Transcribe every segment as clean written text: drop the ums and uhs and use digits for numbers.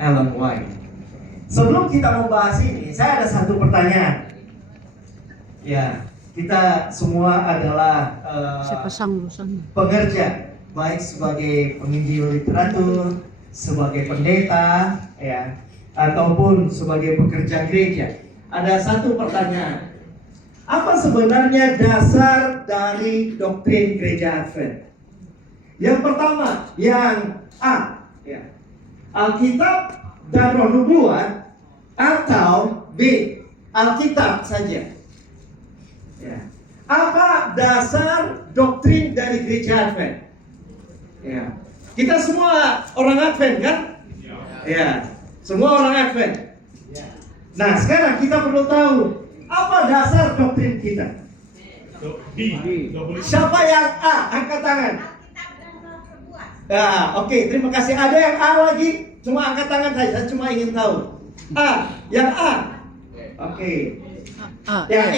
Ellen White. Sebelum kita membahas ini, saya ada satu pertanyaan. Ya, kita semua adalah pengerja, baik sebagai penginjil literatur, sebagai pendeta, ya, ataupun sebagai pekerja gereja. Ada satu pertanyaan. Apa sebenarnya dasar dari doktrin gereja Advent? Yang pertama, yang A, ya, Alkitab dan Roh Nubuat, atau B, Alkitab saja. Ya. Apa dasar doktrin dari gereja Advent? Ya. Kita semua orang Advent kan? Ya. Semua orang Advent. Nah, sekarang kita perlu tahu apa dasar doktrin kita. Siapa yang A? Angkat tangan. Ya, oke, terima kasih. Ada yang A lagi? Cuma angkat tangan saja, saya cuma ingin tahu. A, yang A. Oke. Yang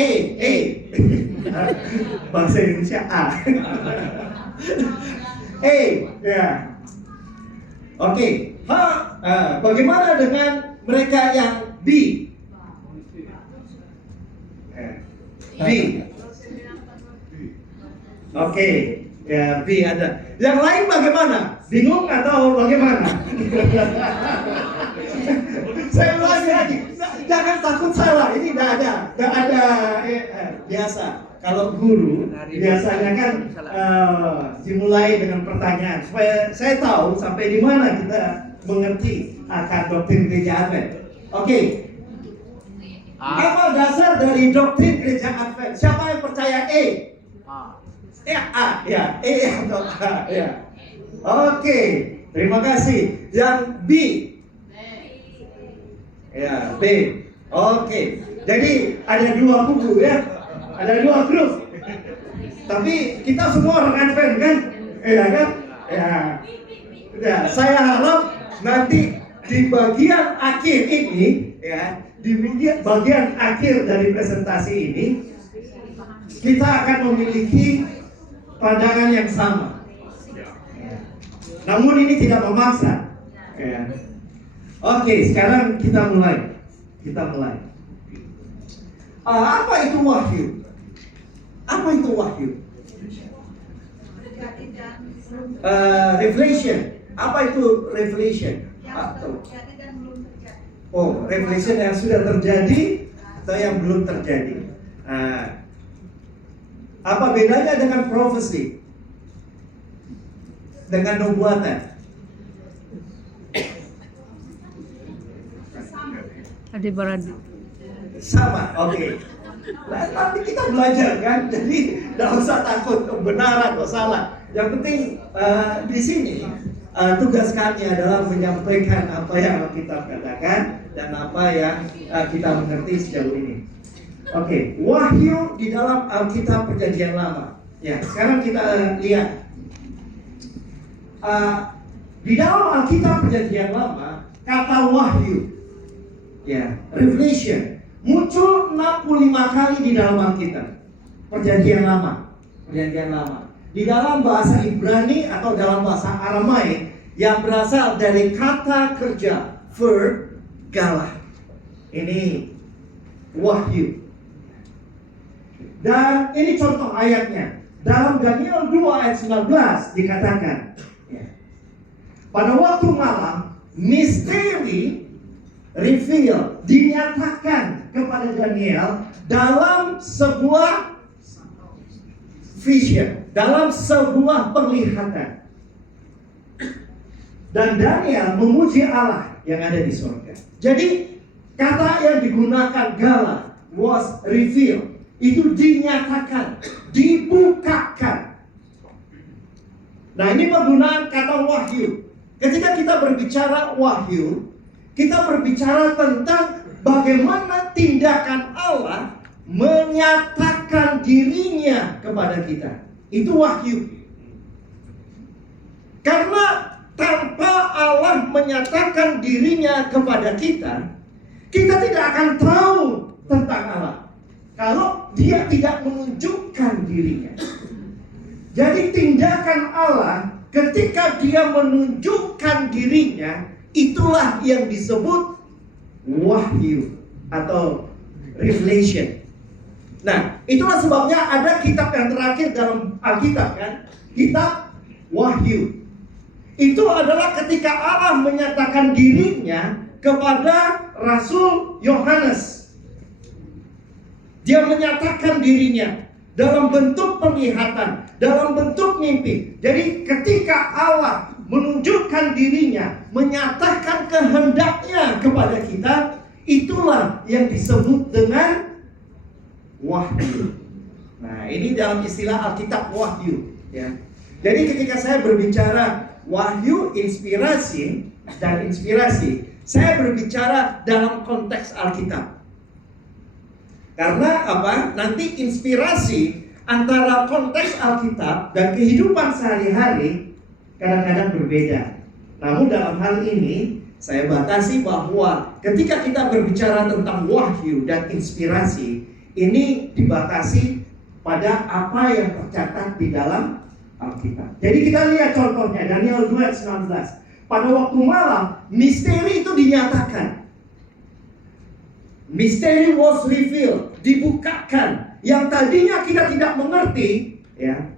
E. Bahasa Indonesia A. E, ya. Oke. Bagaimana dengan mereka yang B? B. Oke. Ya, B ada. Yang lain bagaimana? Bingung atau bagaimana? Saya ulangi lagi. Jangan takut salah. Ini tidak ada. Biasa. Kalau guru biasanya kan dimulai dengan pertanyaan supaya saya tahu sampai di mana kita mengerti akan doktrin gereja Advent. Oke. Apa dasar dari doktrin gereja Advent? Siapa yang percaya E? Ya, A, ya, E atau A, ya. Oke, terima kasih. Yang B? Ya, B. Oke, jadi ada dua kubu ya, ada dua grup. Tapi kita semua orang Advent kan? Ya kan? Ya, saya harap nanti di bagian akhir ini, ya, di bagian akhir dari presentasi ini, kita akan memiliki pandangan yang sama. Namun ini tidak memaksa. Oke, sekarang kita mulai. Apa itu wahyu? Apa itu wahyu? Revelation. Apa itu revelation? Oh, revelation yang sudah terjadi atau yang belum terjadi. Apa bedanya dengan prophecy? Dengan nubuatan? Adik-beradik. Sama, oke. Nanti kita belajar kan, jadi tidak usah takut benar atau salah. Yang penting di sini tugas kami adalah menyampaikan apa yang kita katakan dan apa yang kita mengerti sejauh ini. Oke, wahyu di dalam Alkitab Perjanjian Lama. Ya, sekarang kita lihat di dalam Alkitab Perjanjian Lama kata wahyu, ya, revelation muncul 65 kali di dalam Alkitab Perjanjian Lama. Di dalam bahasa Ibrani atau dalam bahasa Aramaik yang berasal dari kata kerja verb galah. Ini wahyu. Dan ini contoh ayatnya. Dalam Daniel 2 ayat 19 dikatakan, ya, pada waktu malam misteri reveal dinyatakan kepada Daniel dalam sebuah vision, dalam sebuah penglihatan. Dan Daniel memuji Allah yang ada di surga. Jadi kata yang digunakan galah was reveal. Itu dinyatakan, dibukakan. Nah, ini penggunaan kata wahyu. Ketika kita berbicara wahyu, kita berbicara tentang bagaimana tindakan Allah menyatakan dirinya kepada kita. Itu wahyu. Karena tanpa Allah menyatakan dirinya kepada kita, kita tidak akan tahu tentang Allah kalau dia tidak menunjukkan dirinya. Jadi tindakan Allah ketika dia menunjukkan dirinya itulah yang disebut wahyu atau revelation. Nah, itulah sebabnya ada kitab yang terakhir dalam Alkitab kan, kitab Wahyu. Itu adalah ketika Allah menyatakan dirinya kepada Rasul Yohanes. Dia menyatakan dirinya dalam bentuk penglihatan, dalam bentuk mimpi. Jadi ketika Allah menunjukkan dirinya, menyatakan kehendaknya kepada kita, itulah yang disebut dengan wahyu. Nah, ini dalam istilah Alkitab wahyu, ya. Jadi ketika saya berbicara wahyu, inspirasi, saya berbicara dalam konteks Alkitab. Karena apa? Nanti inspirasi antara konteks Alkitab dan kehidupan sehari-hari kadang-kadang berbeda. Namun dalam hal ini saya batasi bahwa ketika kita berbicara tentang wahyu dan inspirasi, ini dibatasi pada apa yang tercatat di dalam Alkitab. Jadi kita lihat contohnya Daniel 2:19. Pada waktu malam misteri itu dinyatakan. Misteri was revealed, dibukakan. Yang tadinya kita tidak mengerti, ya,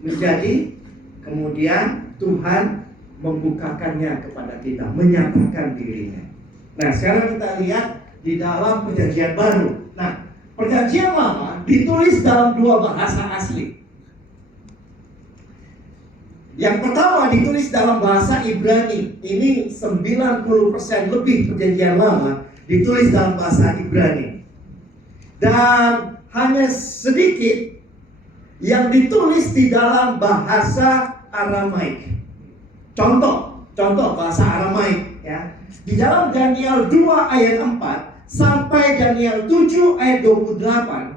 menjadi kemudian Tuhan membukakannya kepada kita, menyatakan dirinya. Nah, sekarang kita lihat di dalam Perjanjian Baru. Nah, Perjanjian Lama ditulis dalam dua bahasa asli. Yang pertama ditulis dalam bahasa Ibrani. Ini 90% lebih Perjanjian Lama ditulis dalam bahasa Ibrani. Dan hanya sedikit yang ditulis di dalam bahasa Aramaik. Contoh bahasa Aramaik, ya. Di dalam Daniel 2 ayat 4 sampai Daniel 7 ayat 28,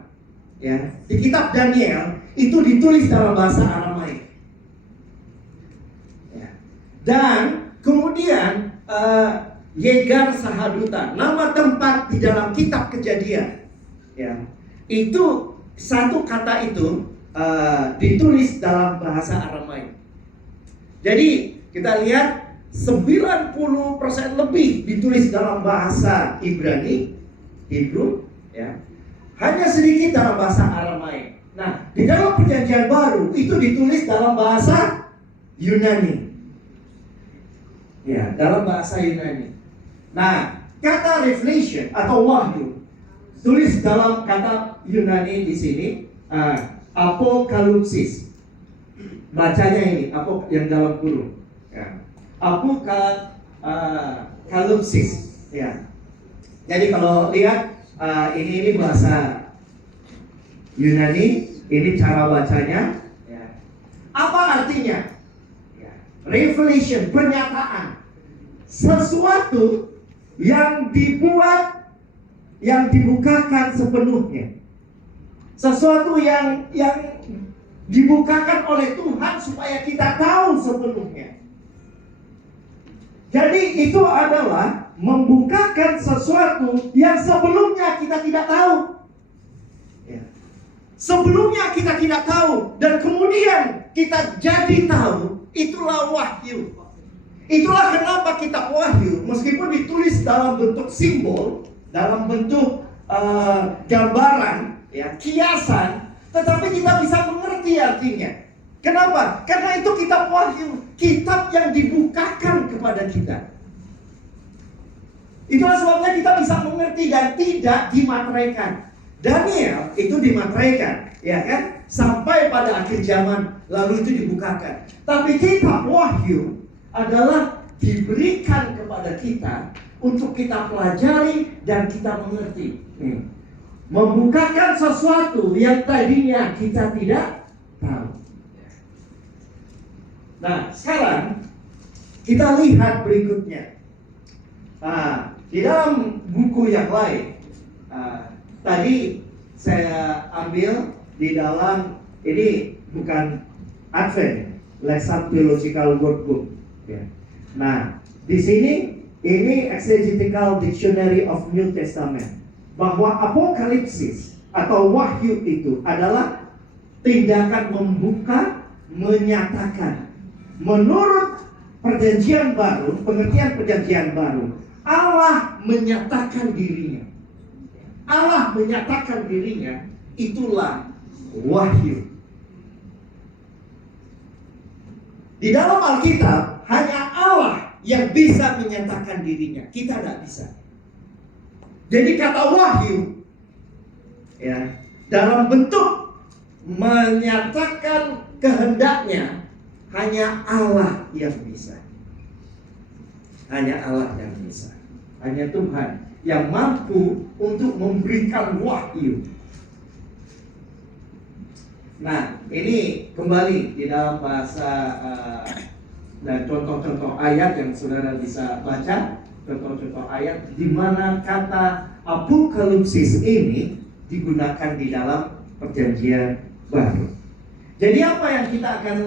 ya. Di kitab Daniel itu ditulis dalam bahasa Aramaik. Dan kemudian Yegar Sahaduta, nama tempat di dalam kitab Kejadian, ya, itu satu kata itu ditulis dalam bahasa Aramaik. Jadi kita lihat 90% lebih ditulis dalam bahasa Ibrani, Hebrew, ya. Hanya sedikit dalam bahasa Aramaik. Nah, di dalam Perjanjian Baru itu ditulis dalam bahasa Yunani. Ya, dalam bahasa Yunani. Nah, kata revelation atau wahyu tulis dalam kata Yunani di sini apokalipsis. Bacanya ini, yang dalam kurung. Ya. Apokalipsis. Ya. Jadi kalau lihat ini bahasa Yunani, ini cara bacanya. Ya. Apa artinya? Revelation, pernyataan, sesuatu yang dibuat, yang dibukakan sepenuhnya, sesuatu yang dibukakan oleh Tuhan supaya kita tahu sepenuhnya. Jadi itu adalah membukakan sesuatu yang sebelumnya kita tidak tahu. Sebelumnya kita tidak tahu dan kemudian kita jadi tahu. Itulah wahyu. Itulah kenapa kitab Wahyu meskipun ditulis dalam bentuk simbol, dalam bentuk gambaran, ya, kiasan, tetapi kita bisa mengerti artinya. Kenapa? Karena itu kitab Wahyu, kitab yang dibukakan kepada kita. Itulah sebabnya kita bisa mengerti dan tidak dimateraikan. Daniel itu dimateraikan, ya kan? Sampai pada akhir zaman lalu itu dibukakan. Tapi kitab Wahyu adalah diberikan kepada kita untuk kita pelajari dan kita mengerti. Membukakan sesuatu yang tadinya kita tidak tahu. Nah, sekarang kita lihat berikutnya. Di dalam buku yang lain, tadi saya ambil di dalam, ini bukan Advent, Lesan Theological Workbook. Ya. Nah, di sini ini Exegetical Dictionary of New Testament, bahwa apokalipsis atau wahyu itu adalah tindakan membuka, menyatakan. Menurut perjanjian baru, pengertian perjanjian baru, Allah menyatakan dirinya. Allah menyatakan dirinya, itulah wahyu. Di dalam Alkitab hanya Allah yang bisa menyatakan dirinya, kita tidak bisa. Jadi kata wahyu, ya, dalam bentuk menyatakan kehendaknya, hanya Allah yang bisa. Hanya Allah yang bisa. Hanya Tuhan yang mampu untuk memberikan wahyu. Nah, ini kembali di dalam bahasa dan contoh-contoh ayat yang saudara bisa baca. Contoh-contoh ayat di mana kata apokalipsis ini digunakan di dalam perjanjian baru. Jadi apa yang kita akan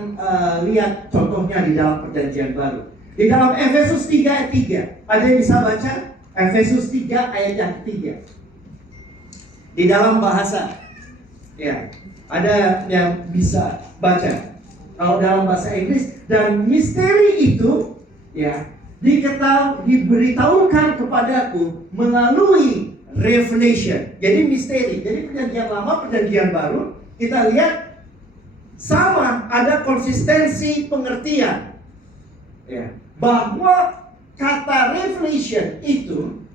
lihat contohnya di dalam perjanjian baru? Di dalam Efesus 3 ayat 3. Ada yang bisa baca? Efesus 3 ayat yang ketiga. Di dalam bahasa, ya, ada yang bisa baca. Kalau dalam bahasa Inggris, dan misteri itu, ya, diberitahukan kepadaku melalui revelation. Jadi misteri. Jadi perjanjian lama, perjanjian baru, kita lihat sama, ada konsistensi pengertian, ya, bahwa kata revelation itu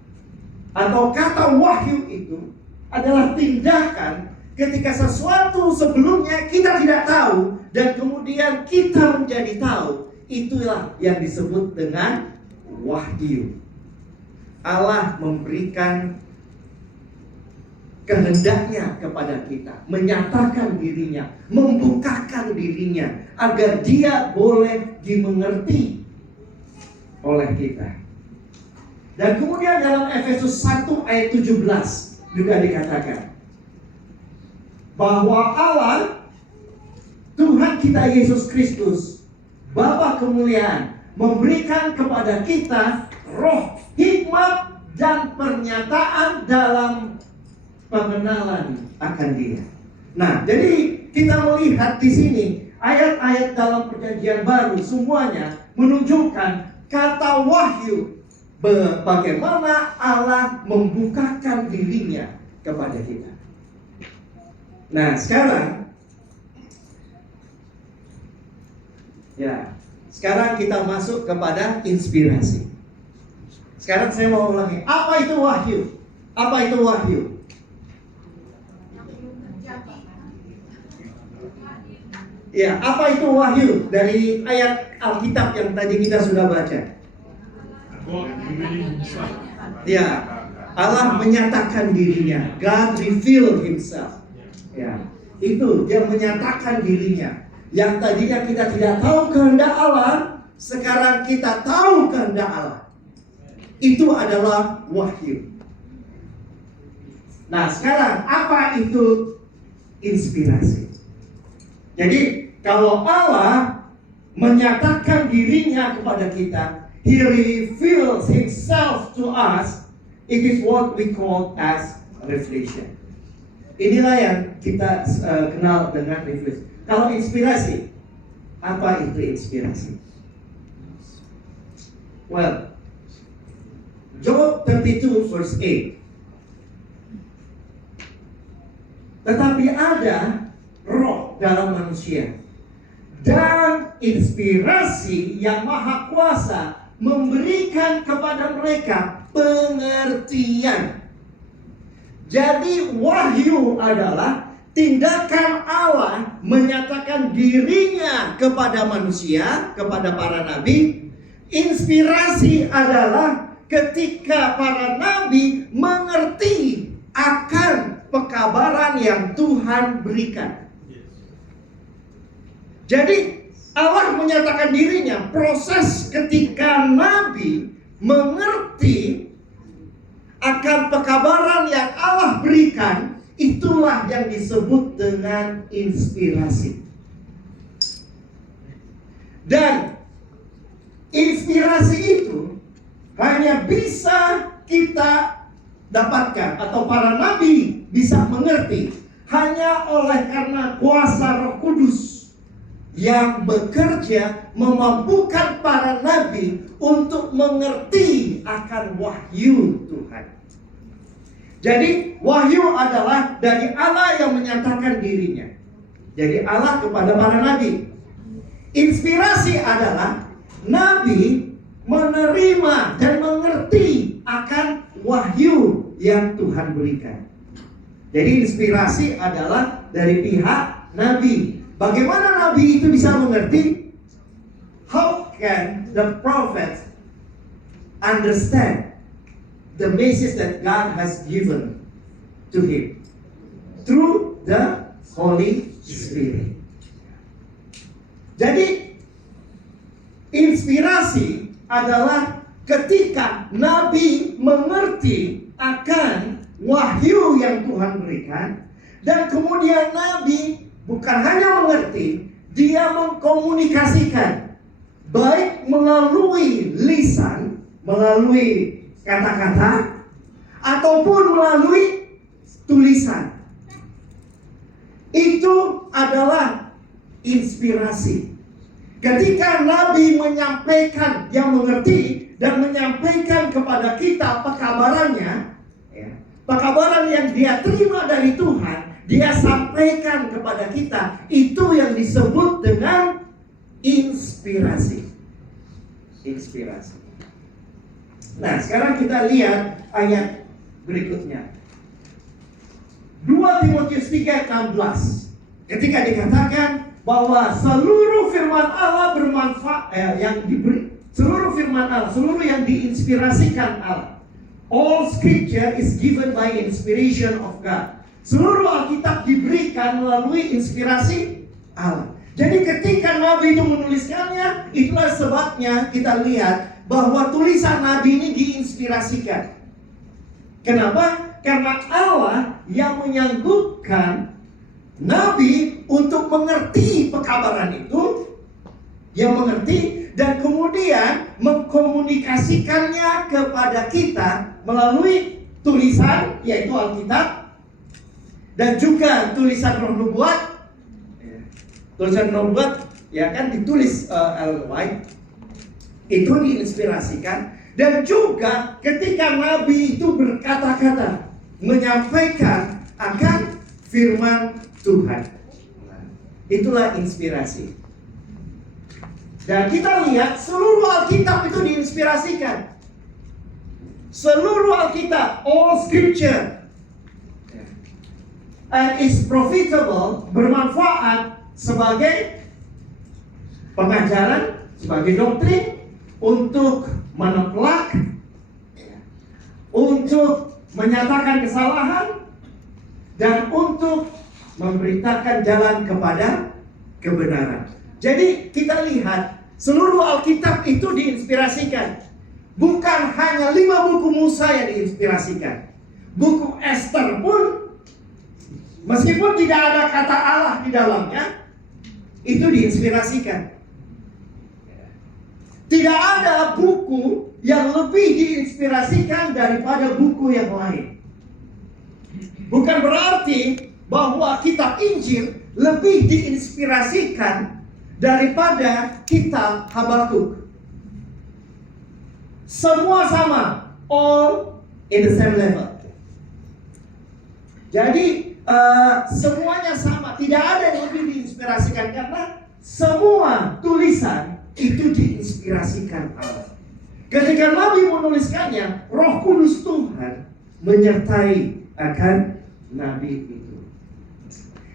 atau kata wahyu itu adalah tindakan ketika sesuatu sebelumnya kita tidak tahu dan kemudian kita menjadi tahu. Itulah yang disebut dengan wahyu. Allah memberikan kehendaknya kepada kita, menyatakan dirinya, membukakan dirinya agar dia boleh dimengerti oleh kita. Dan kemudian dalam Efesus 1 ayat 17 juga dikatakan bahwa Allah, Tuhan kita Yesus Kristus, Bapa kemuliaan, memberikan kepada kita roh hikmat dan pernyataan dalam pengenalan akan Dia. Nah, jadi kita melihat di sini ayat-ayat dalam perjanjian baru semuanya menunjukkan kata wahyu, bagaimana Allah membukakan dirinya kepada kita. Nah, sekarang kita masuk kepada inspirasi. Sekarang saya mau ulangi, apa itu wahyu? Apa itu wahyu? Ya, apa itu wahyu dari ayat Alkitab yang tadi kita sudah baca? Ya, Allah menyatakan dirinya. God revealed Himself. Ya, itu dia menyatakan dirinya. Yang tadinya kita tidak tahu kehendak Allah, sekarang kita tahu kehendak Allah. Itu adalah wahyu. Nah, sekarang apa itu inspirasi? Jadi kalau Allah menyatakan dirinya kepada kita, He reveals Himself to us, it is what we call as revelation. Inilah yang kita kenal dengan revelation. Kalau inspirasi, apa itu inspirasi? Well, Job 32 verse 8. Tetapi ada roh dalam manusia dan inspirasi yang maha kuasa memberikan kepada mereka pengertian. Jadi wahyu adalah tindakan Allah menyatakan dirinya kepada manusia, kepada para nabi. Inspirasi adalah ketika para nabi mengerti akan pekabaran yang Tuhan berikan. Jadi Allah menyatakan dirinya, proses ketika nabi mengerti akan pekabaran yang Allah berikan, itulah yang disebut dengan inspirasi. Dan inspirasi itu hanya bisa kita dapatkan atau para nabi bisa mengerti hanya oleh karena kuasa Roh Kudus yang bekerja memampukan para nabi untuk mengerti akan wahyu Tuhan. Jadi wahyu adalah dari Allah yang menyatakan dirinya. Jadi Allah kepada para nabi. Inspirasi adalah nabi menerima dan mengerti akan wahyu yang Tuhan berikan. Jadi inspirasi adalah dari pihak nabi. Bagaimana nabi itu bisa mengerti? How can the prophet understand the message that God has given to him? Through the Holy Spirit. Jadi inspirasi adalah ketika nabi mengerti akan wahyu yang Tuhan berikan, dan kemudian nabi bukan hanya mengerti, dia mengkomunikasikan, baik melalui lisan, melalui kata-kata, ataupun melalui tulisan. Itu adalah inspirasi. Ketika nabi menyampaikan, yang mengerti dan menyampaikan kepada kita pekabarannya, pekabaran yang dia terima dari Tuhan, dia sampaikan kepada kita. Itu yang disebut dengan inspirasi. Inspirasi. Nah, sekarang kita lihat ayat berikutnya. 2 Timotius 3:16. Ketika dikatakan bahwa seluruh firman Allah bermanfaat, yang diberi, seluruh firman Allah, seluruh yang diinspirasikan Allah. All scripture is given by inspiration of God. Seluruh Alkitab diberikan melalui inspirasi Allah. Jadi ketika Nabi itu menuliskannya, itulah sebabnya kita lihat bahwa tulisan Nabi ini diinspirasikan. Kenapa? Karena Allah yang menyanggupkan Nabi untuk mengerti pekabaran itu, yang mengerti dan kemudian mengkomunikasikannya kepada kita melalui tulisan, yaitu Alkitab, dan juga tulisan roh nubuat. Tulisan roh nubuat ya kan ditulis Ellen White, itu diinspirasikan. Dan juga ketika Nabi itu berkata-kata, menyampaikan akan firman Tuhan. Itulah inspirasi. Dan kita lihat seluruh Alkitab itu diinspirasikan. Seluruh Alkitab, all scripture, and is profitable, bermanfaat sebagai pengajaran, sebagai doktrin, untuk menepelak, untuk menyatakan kesalahan, dan untuk memberitakan jalan kepada kebenaran. Jadi kita lihat seluruh Alkitab itu diinspirasikan. Bukan hanya 5 buku Musa yang diinspirasikan. Buku Esther pun, meskipun tidak ada kata Allah di dalamnya, itu diinspirasikan. Tidak ada buku yang lebih diinspirasikan daripada buku yang lain. Bukan berarti bahwa kitab Injil lebih diinspirasikan daripada kitab Habakuk. Semua sama, all in the same level. Jadi semuanya sama, tidak ada yang lebih diinspirasikan karena semua tulisan itu diinspirasikan Allah. Ketika Nabi menuliskannya, Roh Kudus Tuhan menyertai akan Nabi itu.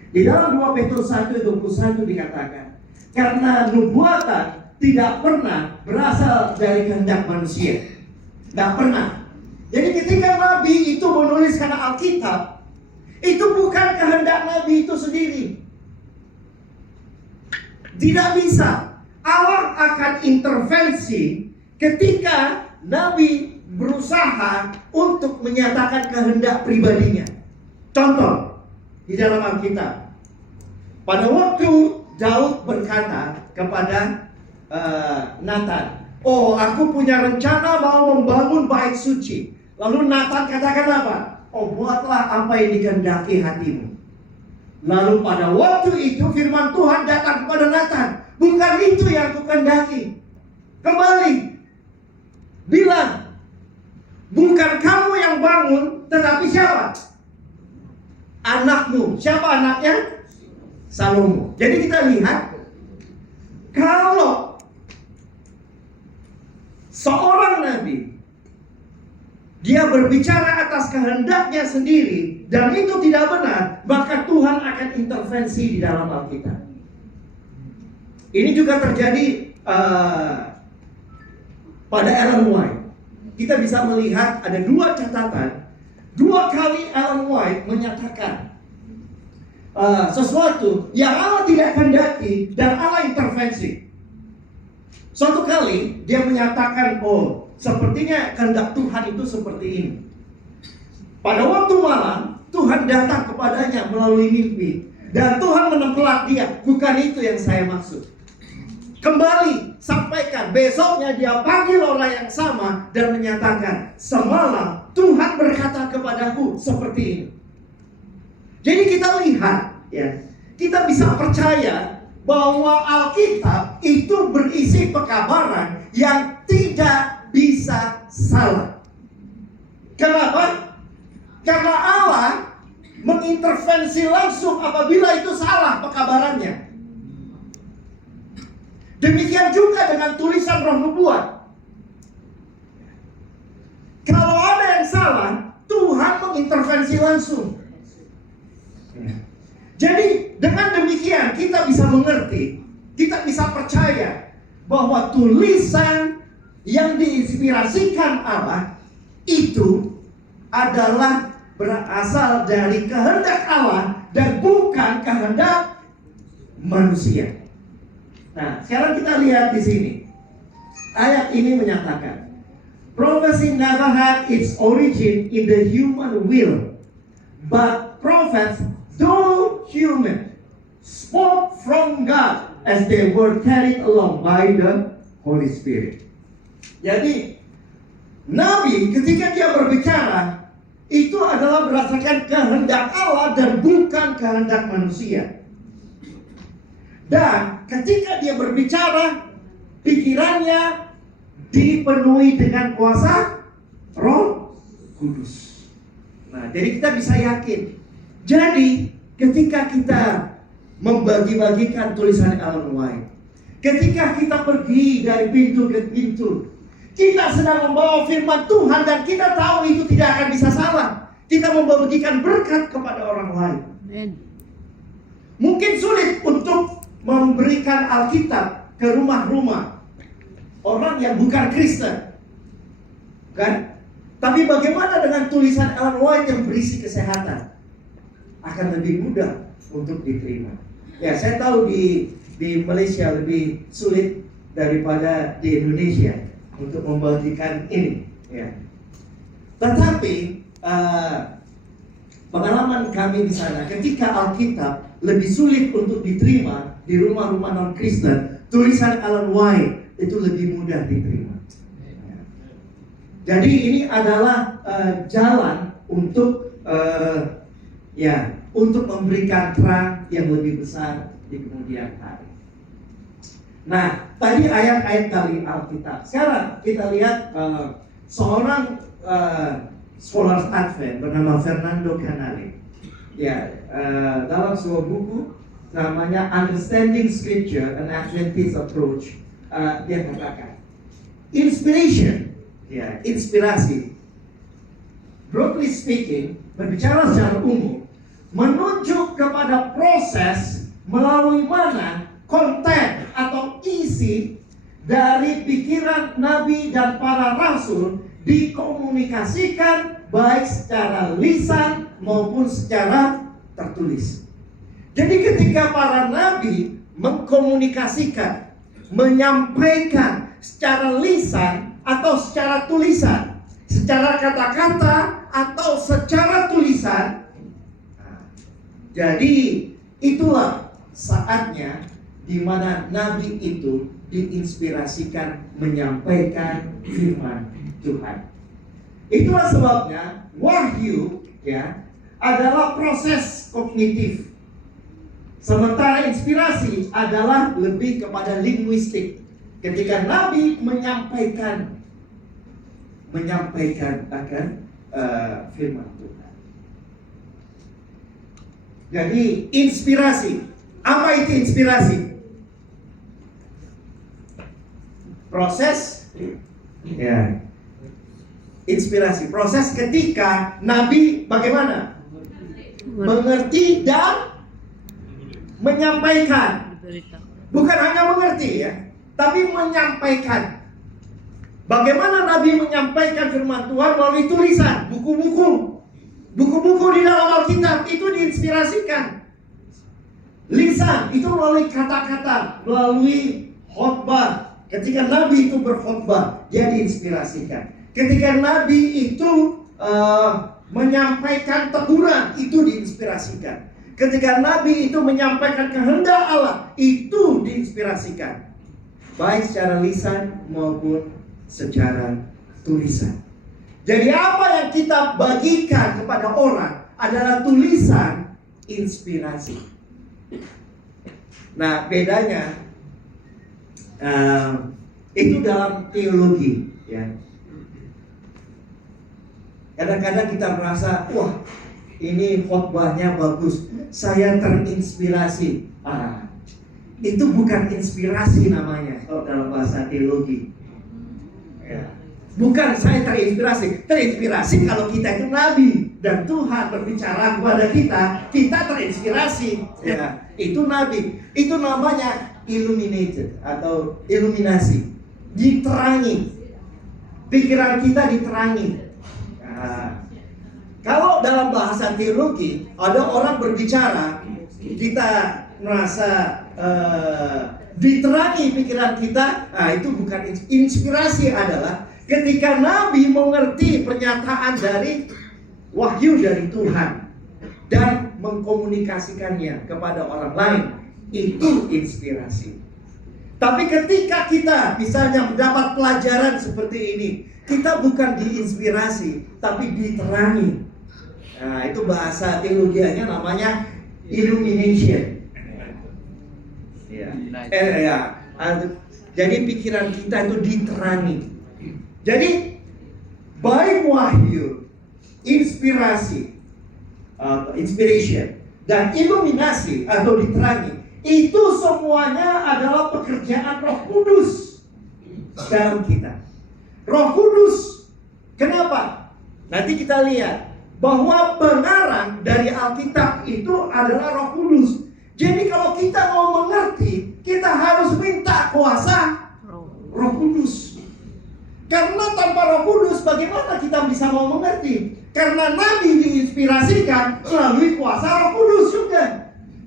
Di dalam 2 Petrus 1:21 dikatakan, karena nubuatan tidak pernah berasal dari kehendak manusia. Tidak pernah. Jadi ketika Nabi itu menuliskan Alkitab, itu bukan kehendak Nabi itu sendiri. Tidak bisa. Allah akan intervensi ketika Nabi berusaha untuk menyatakan kehendak pribadinya. Contoh, di dalam Alkitab. Pada waktu Daud berkata kepada Nathan, "Oh, aku punya rencana mau membangun bait suci." Lalu Nathan katakan apa? "Oh, buatlah apa yang dikehendaki hatimu." Lalu pada waktu itu firman Tuhan datang kepada Nathan. Bukan itu yang aku kehendaki. Kembali. Bilang. Bukan kamu yang bangun, tetapi siapa? Anakmu. Siapa anaknya? Salomo. Jadi kita lihat. Kalau seorang nabi dia berbicara atas kehendaknya sendiri dan itu tidak benar, maka Tuhan akan intervensi di dalam Alkitab. Ini juga terjadi pada Ellen White. Kita bisa melihat ada dua catatan. Dua kali Ellen White menyatakan sesuatu yang Allah tidak kehendaki dan Allah intervensi. Suatu kali dia menyatakan, oh, sepertinya kehendak Tuhan itu seperti ini. Pada waktu malam, Tuhan datang kepadanya melalui mimpi. Dan Tuhan menempelak dia. Bukan itu yang saya maksud. Kembali, sampaikan. Besoknya dia panggil orang yang sama dan menyatakan, semalam Tuhan berkata kepadaku seperti ini. Jadi kita lihat, ya, kita bisa percaya bahwa Alkitab itu berisi pekabaran yang tidak bisa salah. Kenapa? Karena Allah mengintervensi langsung apabila itu salah pekabarannya. Demikian juga dengan tulisan Roh Nubuat. Kalau ada yang salah, Tuhan mengintervensi langsung. Jadi dengan demikian kita bisa mengerti, kita bisa percaya bahwa tulisan yang diinspirasikan Allah itu adalah berasal dari kehendak Allah dan bukan kehendak manusia. Nah, sekarang kita lihat di sini. Ayat ini menyatakan, prophecy never had its origin in the human will, but prophets, though human, spoke from God as they were carried along by the Holy Spirit. Jadi, Nabi ketika dia berbicara, itu adalah berdasarkan kehendak Allah dan bukan kehendak manusia. Dan ketika dia berbicara, pikirannya dipenuhi dengan kuasa Roh Kudus. Nah, jadi kita bisa yakin. Jadi, ketika kita membagi-bagikan tulisan Ellen White, ketika kita pergi dari pintu ke pintu, kita sedang membawa firman Tuhan dan kita tahu itu tidak akan bisa salah. Kita membagikan berkat kepada orang lain. Amen. Mungkin sulit untuk memberikan Alkitab ke rumah-rumah orang yang bukan Kristen, kan? Tapi bagaimana dengan tulisan Ellen White yang berisi kesehatan? Akan lebih mudah untuk diterima. Ya, saya tahu di Malaysia lebih sulit daripada di Indonesia untuk membagikan ini. Ya. Tetapi pengalaman kami di sana, ketika Alkitab lebih sulit untuk diterima di rumah-rumah non-Kristen, tulisan Ellen White itu lebih mudah diterima. Jadi ini adalah jalan untuk untuk memberikan terang yang lebih besar di kemudian hari. Nah, tadi ayat-ayat dari Alkitab. Sekarang kita lihat seorang scholar Advent bernama Fernando Canale. Ya, dalam sebuah buku namanya Understanding Scripture: An Adventist Approach, dia katakan, inspiration, ya, inspirasi, broadly speaking, berbicara secara umum, menunjuk kepada proses melalui mana konten atau isi dari pikiran nabi dan para rasul dikomunikasikan baik secara lisan maupun secara tertulis. Jadi ketika para nabi mengkomunikasikan, menyampaikan secara lisan atau secara tulisan, secara kata-kata atau secara tulisan, jadi itulah saatnya di mana nabi itu diinspirasikan menyampaikan firman Tuhan. Itulah sebabnya wahyu, ya, adalah proses kognitif. Sementara inspirasi adalah lebih kepada linguistik. Ketika Nabi menyampaikan akan firman Tuhan. Jadi inspirasi. Apa itu inspirasi? Proses ya. Inspirasi, proses ketika Nabi bagaimana? Mengerti dan menyampaikan. Bukan hanya mengerti ya, tapi menyampaikan. Bagaimana Nabi menyampaikan firman Tuhan melalui tulisan, buku-buku. Buku-buku di dalam Alkitab itu diinspirasikan. Lisan itu melalui kata-kata, melalui khotbah. Ketika Nabi itu berkhotbah, dia diinspirasikan. Ketika Nabi itu menyampaikan teguran, itu diinspirasikan. Ketika Nabi itu menyampaikan kehendak Allah, itu diinspirasikan. Baik secara lisan maupun secara tulisan. Jadi apa yang kita bagikan kepada orang adalah tulisan inspirasi. Nah, bedanya itu dalam teologi ya. Kadang-kadang kita merasa, wah ini khotbahnya bagus, saya terinspirasi. Itu bukan inspirasi namanya kalau dalam bahasa teologi ya. Bukan saya terinspirasi. Terinspirasi kalau kita itu Nabi dan Tuhan berbicara kepada kita terinspirasi ya. Itu Nabi. Itu namanya illuminated atau iluminasi. Diterangi. Pikiran kita diterangi. Kalau dalam bahasa teologi ada orang berbicara, kita merasa diterangi pikiran kita. Itu bukan inspirasi. Adalah ketika Nabi mengerti pernyataan dari wahyu dari Tuhan dan mengkomunikasikannya kepada orang lain, itu inspirasi. Tapi ketika kita misalnya mendapat pelajaran seperti ini, kita bukan diinspirasi, tapi diterangi. Nah, itu bahasa teologianya namanya illumination. Jadi pikiran kita itu diterangi. Jadi baik wahyu, inspirasi, inspiration, dan iluminasi atau diterangi, itu semuanya adalah pekerjaan Roh Kudus dalam kita. Roh Kudus. Kenapa? Nanti kita lihat bahwa pengarang dari Alkitab itu adalah Roh Kudus. Jadi kalau kita mau mengerti, kita harus minta kuasa Roh Kudus. Karena tanpa Roh Kudus, bagaimana kita bisa mau mengerti? Karena Nabi diinspirasikan melalui kuasa Roh Kudus juga.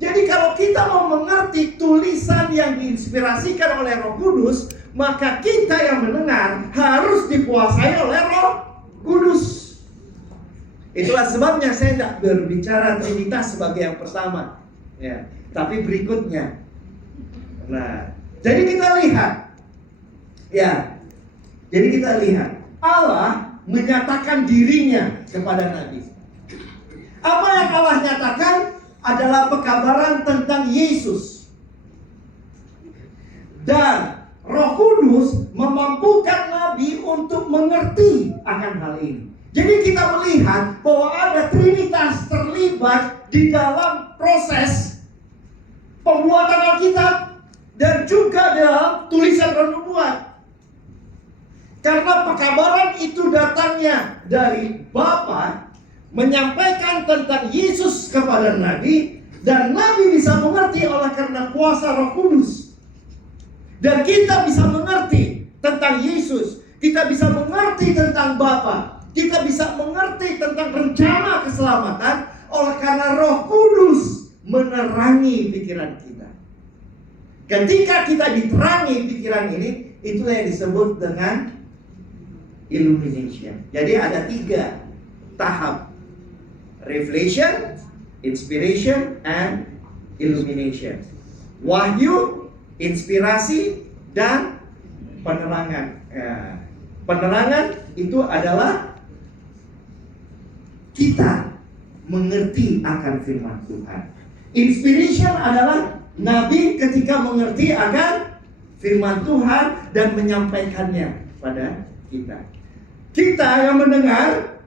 Jadi kalau kita mau mengerti tulisan yang diinspirasikan oleh Roh Kudus, maka kita yang mendengar harus dikuasai oleh Roh Kudus. Itulah sebabnya saya tidak berbicara Trinitas sebagai yang pertama ya, tapi berikutnya. Nah, jadi kita lihat ya. Jadi kita lihat Allah menyatakan dirinya kepada Nabi. Apa yang Allah nyatakan adalah pekabaran tentang Yesus. Dan Roh Kudus memampukan Nabi untuk mengerti akan hal ini. Jadi kita melihat bahwa ada Trinitas terlibat di dalam proses pembuatan Alkitab dan juga dalam tulisan nubuat. Karena pekabaran itu datangnya dari Bapa menyampaikan tentang Yesus kepada Nabi, dan Nabi bisa mengerti oleh karena kuasa Roh Kudus. Dan kita bisa mengerti tentang Yesus, kita bisa mengerti tentang Bapa, kita bisa mengerti tentang rencana keselamatan oleh karena Roh Kudus menerangi pikiran kita. Ketika kita diterangi pikiran ini, itulah yang disebut dengan illumination. Jadi ada 3 tahap: revelation, inspiration, and illumination. Wahyu, inspirasi, dan penerangan. Penerangan itu adalah kita mengerti akan firman Tuhan. Inspiration adalah nabi ketika mengerti akan firman Tuhan dan menyampaikannya pada kita. Kita yang mendengar,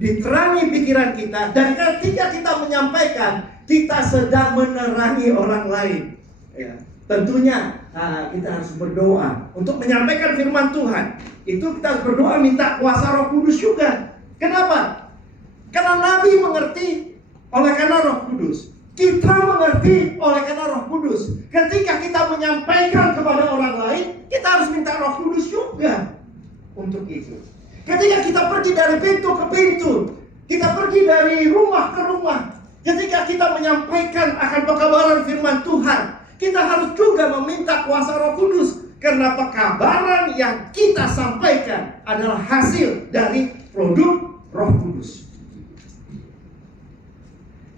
diterangi pikiran kita, dan ketika kita menyampaikan, kita sedang menerangi orang lain. Ya, tentunya kita harus berdoa untuk menyampaikan firman Tuhan. Itu kita harus berdoa minta kuasa Roh Kudus juga. Kenapa? Karena Nabi mengerti oleh karena Roh Kudus. Kita mengerti oleh karena Roh Kudus. Ketika kita menyampaikan kepada orang lain, kita harus minta Roh Kudus juga untuk itu. Ketika kita pergi dari pintu ke pintu, kita pergi dari rumah ke rumah, ketika kita menyampaikan akan pekabaran firman Tuhan, kita harus juga meminta kuasa Roh Kudus. Karena pekabaran yang kita sampaikan adalah hasil dari produk Roh Kudus.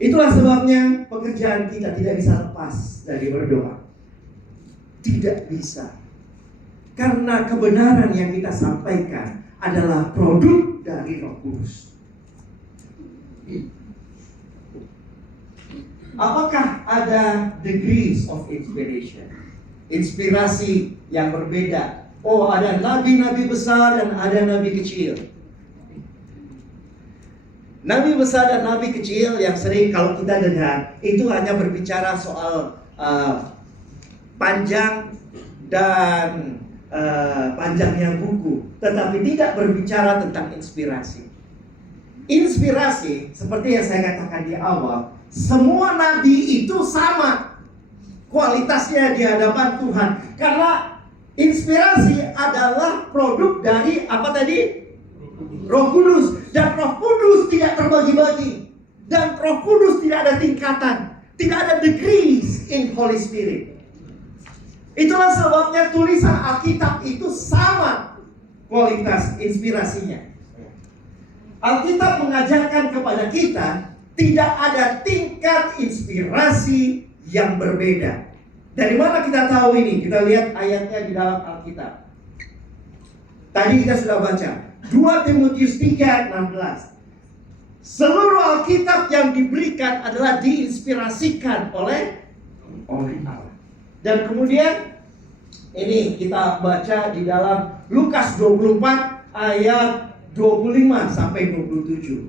Itulah sebabnya pekerjaan kita tidak bisa lepas dari berdoa. Tidak bisa. Karena kebenaran yang kita sampaikan adalah produk dari Roh Kudus. Apakah ada degrees of inspiration? Inspirasi yang berbeda. Oh, ada nabi-nabi besar dan ada nabi kecil. Nabi besar dan nabi kecil yang sering kalau kita dengar itu hanya berbicara soal panjang dan panjangnya buku, tetapi tidak berbicara tentang inspirasi. Inspirasi, seperti yang saya katakan di awal, semua nabi itu sama kualitasnya di hadapan Tuhan. Karena inspirasi adalah produk dari apa tadi? Roh Kudus. Dan Roh Kudus tidak terbagi-bagi. Dan Roh Kudus tidak ada tingkatan. Tidak ada degrees in Holy Spirit. Itulah sebabnya tulisan Alkitab itu sama kualitas inspirasinya. Alkitab mengajarkan kepada kita tidak ada tingkat inspirasi yang berbeda. Dari mana kita tahu ini? Kita lihat ayatnya di dalam Alkitab. Tadi kita sudah baca 2 Timotius 3:16. Seluruh Alkitab yang diberikan adalah diinspirasikan oleh Allah. Dan kemudian ini kita baca di dalam Lukas 24 ayat 25 sampai 27.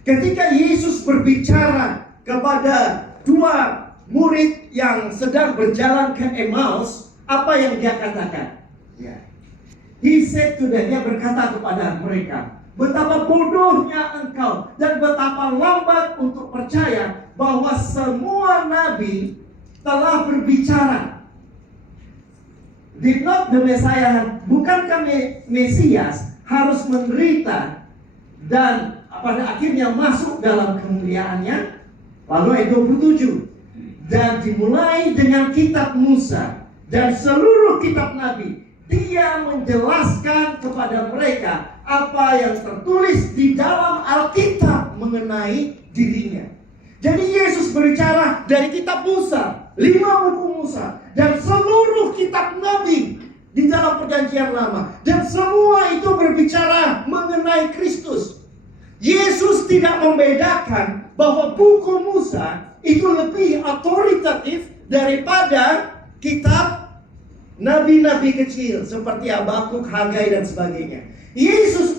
Ketika Yesus berbicara kepada dua murid yang sedang berjalan ke Emmaus, apa yang dia katakan? Ya. He said to them, dia berkata kepada mereka, betapa bodohnya engkau dan betapa lambat untuk percaya bahwa semua nabi telah berbicara. Did not the Messiah, bukankah Mesias harus menderita dan pada akhirnya masuk dalam kemuliaannya? Lalu ayat 27, dan dimulai dengan kitab Musa dan seluruh kitab Nabi, dia menjelaskan kepada mereka apa yang tertulis di dalam Alkitab mengenai dirinya. Jadi Yesus berbicara dari kitab Musa, 5 buku Musa, dan seluruh kitab Nabi di dalam perjanjian lama. Dan semua itu berbicara mengenai Kristus. Yesus tidak membedakan bahwa buku Musa itu lebih otoritatif daripada kitab nabi-nabi kecil seperti Habakuk, Hagai dan sebagainya. Yesus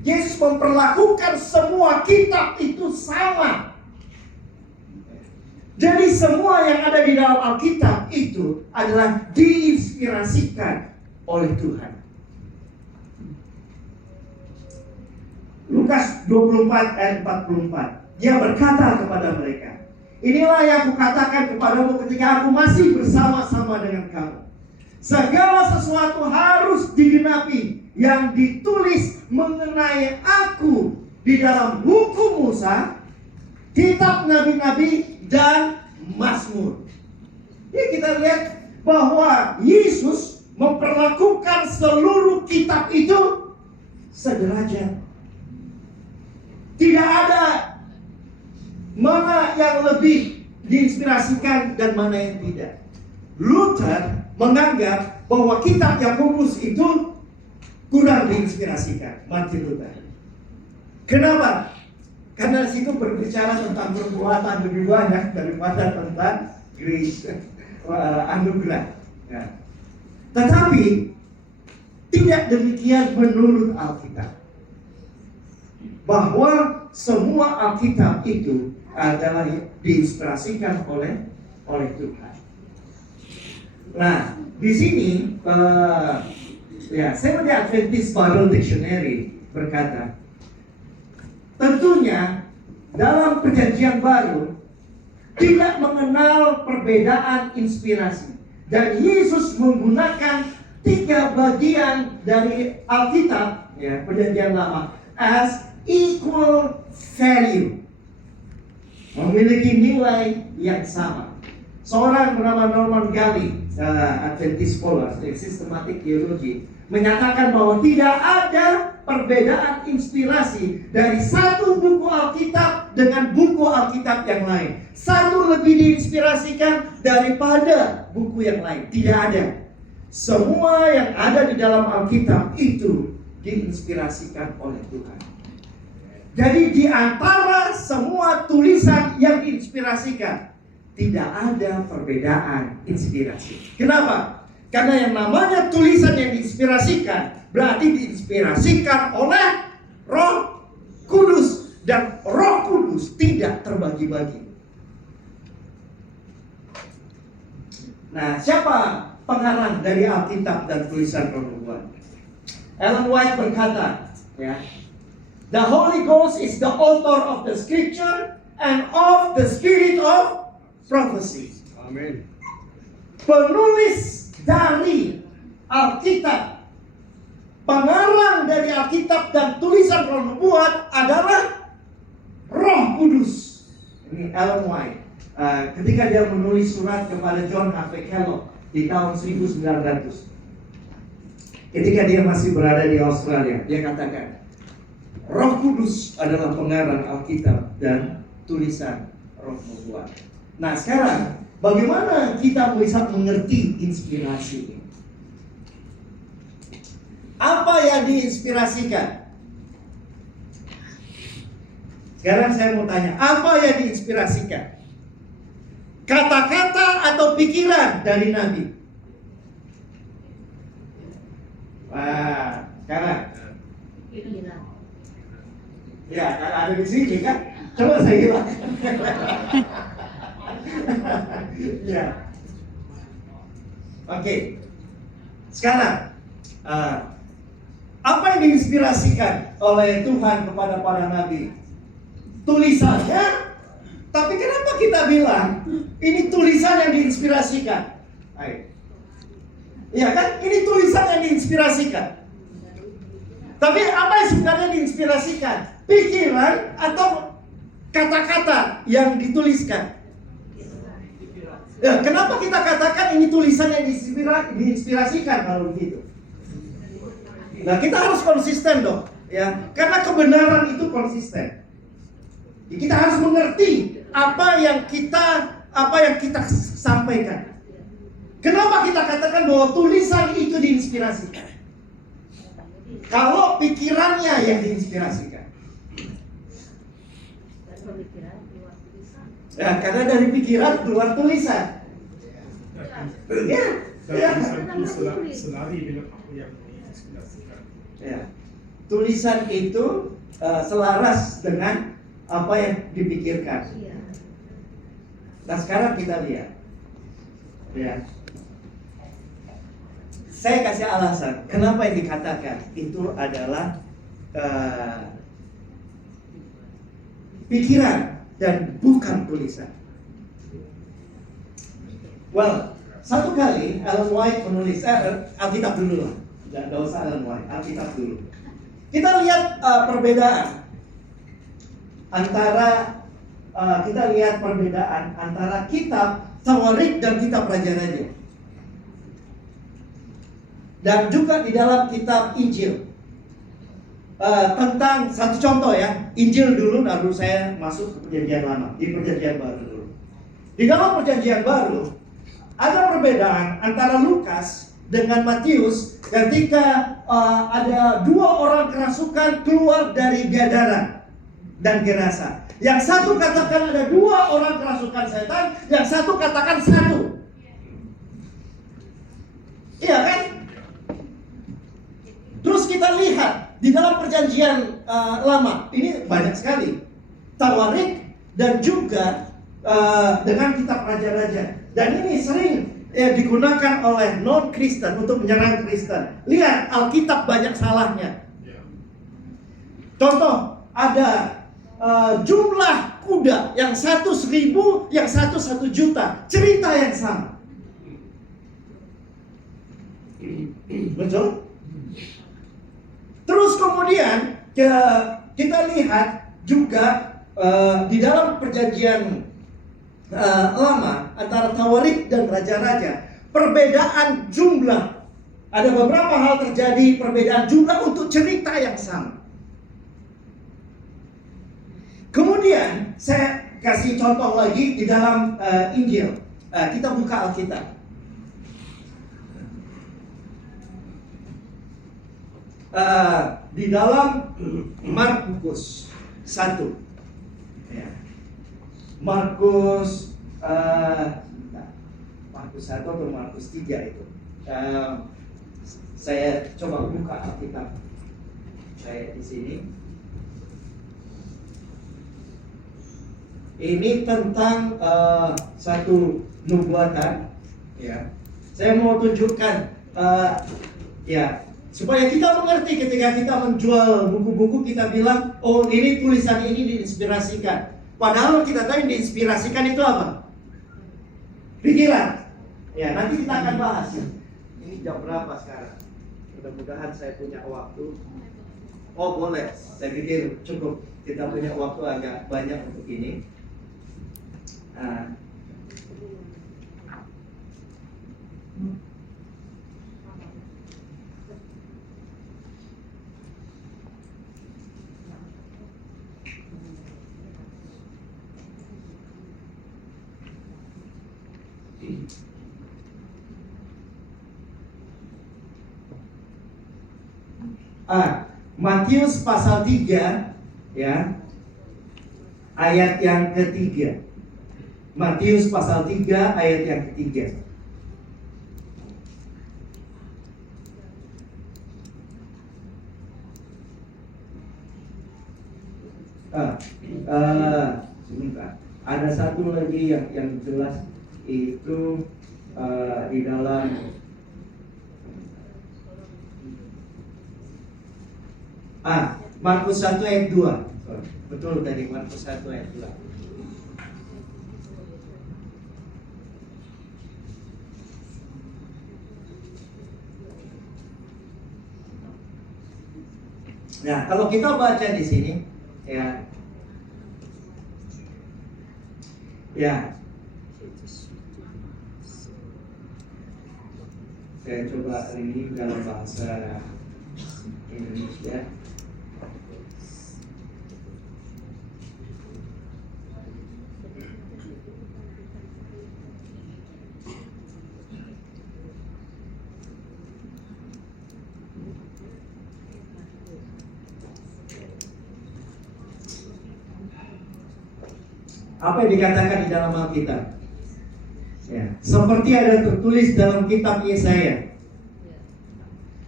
Yesus memperlakukan semua kitab itu sama. Jadi semua yang ada di dalam Alkitab itu adalah diinspirasikan oleh Tuhan. Lukas 24 ayat 44. Dia berkata kepada mereka, inilah yang kukatakan kepadamu ketika aku masih bersama-sama dengan kamu. Segala sesuatu harus digenapi yang ditulis mengenai aku di dalam buku Musa, kitab nabi-nabi dan Mazmur. Jadi kita lihat bahwa Yesus memperlakukan seluruh kitab itu sederajat. Tidak ada mana yang lebih diinspirasikan dan mana yang tidak. Luther menganggap bahwa kitab Yakobus itu kurang diinspirasikan. Martin Luther. Kenapa? Karena situ berbicara tentang perbuatan lebih banyak daripada tentang grace, anugerah. Ya. Tetapi tidak demikian menurut Alkitab. Bahwa semua Alkitab itu adalah diinspirasikan oleh Tuhan. Nah, di sini Seventh-day Adventist Bible Dictionary berkata, tentunya dalam Perjanjian Baru tidak mengenal perbedaan inspirasi, dan Yesus menggunakan 3 bagian dari Alkitab, ya, Perjanjian Lama, as equal value, memiliki nilai yang sama. Seorang bernama Norman Galley, Adventist scholar, sistematik teologi, menyatakan bahwa tidak ada perbedaan inspirasi dari satu buku Alkitab dengan buku Alkitab yang lain. Satu lebih diinspirasikan daripada buku yang lain. Tidak ada. Semua yang ada di dalam Alkitab itu diinspirasikan oleh Tuhan. Jadi di antara semua tulisan yang diinspirasikan, tidak ada perbedaan inspirasi. Kenapa? Karena yang namanya tulisan yang diinspirasikan berarti diinspirasikan oleh Roh Kudus, dan Roh Kudus tidak terbagi-bagi. Nah, siapa pengarang dari Alkitab dan tulisan Roh? Ellen White berkata, ya, the Holy Ghost is the author of the Scripture and of the spirit of prophecy. Amin. Penulis dari Alkitab, pengarang dari Alkitab dan tulisan Roh Nubuat adalah Roh Kudus. Ini Ellen White. Ketika dia menulis surat kepada John H. Kellogg di tahun 1900, ketika dia masih berada di Australia, dia katakan, Roh Kudus adalah pengarang Alkitab dan tulisan Roh Nubuat. Nah, sekarang bagaimana kita bisa mengerti inspirasi ini? Apa yang diinspirasikan? Sekarang saya mau tanya, apa yang diinspirasikan? Kata-kata atau pikiran dari Nabi? Wah, sekarang. Ya, ada di sini kan? Coba saya hilang. Ya. Oke. Sekarang, apa yang diinspirasikan oleh Tuhan kepada para nabi? Tulisannya. Tapi kenapa kita bilang ini tulisan yang diinspirasikan? Ayo. Ya kan? Ini tulisan yang diinspirasikan. Tapi apa yang sebenarnya diinspirasikan? Pikiran atau kata-kata yang dituliskan? Ya, kenapa kita katakan ini tulisan yang diinspirasikan kalau begitu? Nah, kita harus konsisten dong, ya, karena kebenaran itu konsisten. Kita harus mengerti apa yang kita sampaikan. Kenapa kita katakan bahwa tulisan itu diinspirasikan? Kalau pikirannya yang diinspirasikan. Ya, karena dari pikiran keluar tulisan. Ya, ya. Ya. Tulisan itu selaras dengan apa yang dipikirkan. Nah, sekarang kita lihat. Ya. Saya kasih alasan kenapa yang dikatakan itu adalah pikiran dan bukan tulisan. Well, satu kali Ellen White menulis Alkitab dulu lah. Tidak usah Ellen White, Alkitab dulu. Kita lihat perbedaan antara kitab Tawarik dan kitab Raja-Raja. Dan juga di dalam kitab Injil. Tentang satu contoh ya, Injil dulu, lalu saya masuk ke Perjanjian Lama, di Perjanjian Baru dulu. Di dalam Perjanjian Baru ada perbedaan antara Lukas dengan Matius ketika ada 2 orang kerasukan keluar dari Gadara. dan Gerasa. Yang satu katakan ada 2 orang kerasukan setan, yang satu katakan 1. Iya kan? Terus kita lihat di dalam perjanjian lama, ini banyak sekali Tawarik dan juga dengan kitab raja-raja. Dan ini sering digunakan oleh non-Kristen untuk menyerang Kristen. Lihat, Alkitab banyak salahnya. Contoh, ada jumlah kuda, yang 1.000, yang 1 juta. Cerita yang sama. Betul? Terus kemudian kita lihat juga di dalam perjanjian lama antara Tawarik dan raja-raja, perbedaan jumlah. Ada beberapa hal terjadi perbedaan jumlah untuk cerita yang sama. Kemudian saya kasih contoh lagi di dalam Injil. Kita buka Alkitab. Di dalam Markus 1. Ya. Markus 1 atau Markus 3 itu. Saya coba buka Alkitab saya di sini. Ini tentang satu nubuatan, ya. Saya mau tunjukkan, ya, supaya kita mengerti ketika kita menjual buku-buku, kita bilang, oh ini tulisan ini diinspirasikan. Padahal kita tahu yang diinspirasikan itu apa? Pikiran. Ya, nanti kita akan bahas. Ini jam berapa sekarang? Mudah-mudahan saya punya waktu. Oh boleh, saya pikir cukup. Kita punya waktu agak banyak untuk ini. Matius pasal 3, ya, ayat yang ketiga. Matius pasal 3 ayat yang ketiga. Sebentar. Ada satu lagi yang jelas itu di dalam Markus 1 ayat 2. Betul tadi, Markus 1 ayat 2. Nah, kalau kita baca di sini, ya, saya coba ini dalam bahasa Indonesia. Apa yang dikatakan di dalam Alkitab? Ya, seperti ada tertulis dalam kitab Yesaya.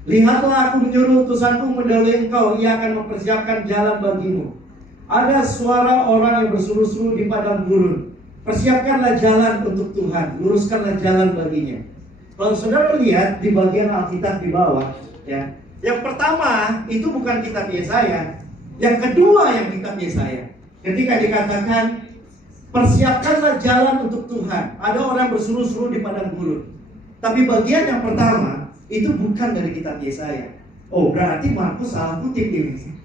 Lihatlah, aku menyuruh utusanku mendahului engkau, ia akan mempersiapkan jalan bagimu. Ada suara orang yang berseru-seru di padang gurun, persiapkanlah jalan untuk Tuhan, luruskanlah jalan baginya. Kalau saudara lihat di bagian Alkitab di bawah, ya, yang pertama itu bukan kitab Yesaya, yang kedua yang kitab Yesaya. Ketika dikatakan persiapkanlah jalan untuk Tuhan, ada orang berseru-seru di padang gurun. Tapi bagian yang pertama itu bukan dari kitab Yesaya. Oh, berarti Markus salah kutip ini.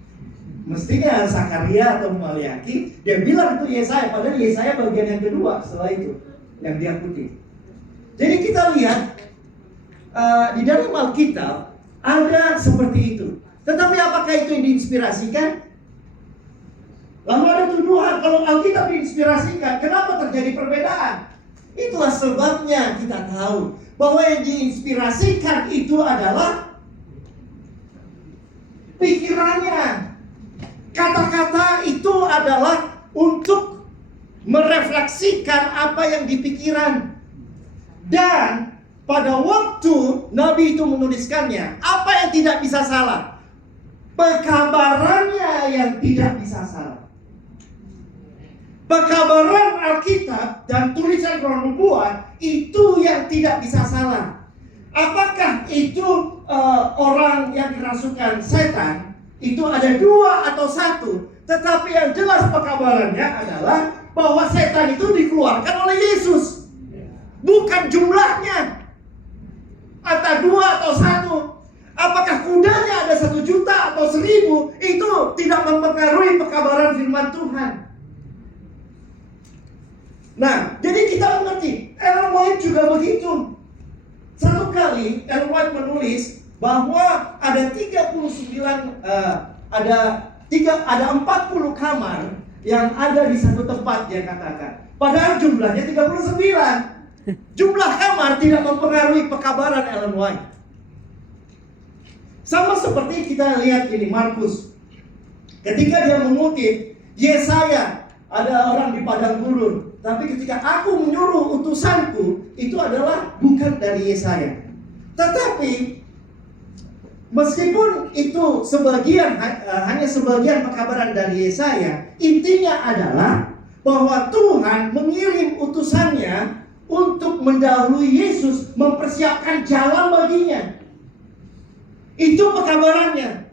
Mestinya Zakaria atau Maliaki dia bilang itu Yesaya, padahal Yesaya bagian yang kedua setelah itu yang dia kutip. Jadi kita lihat di dalam Alkitab ada seperti itu. Tetapi apakah itu yang diinspirasikan? Lalu ada tuduhan kalau Alkitab diinspirasikan, kenapa terjadi perbedaan? Itulah sebabnya kita tahu bahwa yang diinspirasikan itu adalah pikirannya. Kata-kata itu ada adalah untuk merefleksikan apa yang dipikiran. Dan pada waktu Nabi itu menuliskannya, apa yang tidak bisa salah? Pekabarannya yang tidak bisa salah. Pekabaran Alkitab dan tulisan Roh Nubuat itu yang tidak bisa salah. Apakah itu orang yang kerasukan setan? Itu ada 2 atau 1. Tetapi yang jelas pekabarannya adalah bahwa setan itu dikeluarkan oleh Yesus. Bukan jumlahnya. Atau 2 atau 1. Apakah kudanya ada 1 juta atau 1000? Itu tidak mempengaruhi pekabaran firman Tuhan. Nah, jadi kita mengerti. Ellen White juga begitu. Satu kali Ellen White menulis bahwa ada 39 ada 40 kamar yang ada di satu tempat, dia katakan. Padahal jumlahnya 39. Jumlah kamar tidak mempengaruhi pekabaran Ellen White. Sama seperti kita lihat ini Markus. Ketika dia mengutip Yesaya, ada orang di padang gurun. Tapi ketika aku menyuruh utusanku, itu adalah bukan dari Yesaya. Tetapi meskipun itu hanya sebagian pekabaran dari Yesaya, intinya adalah bahwa Tuhan mengirim utusannya untuk mendahului Yesus, mempersiapkan jalan baginya. Itu pekabarannya.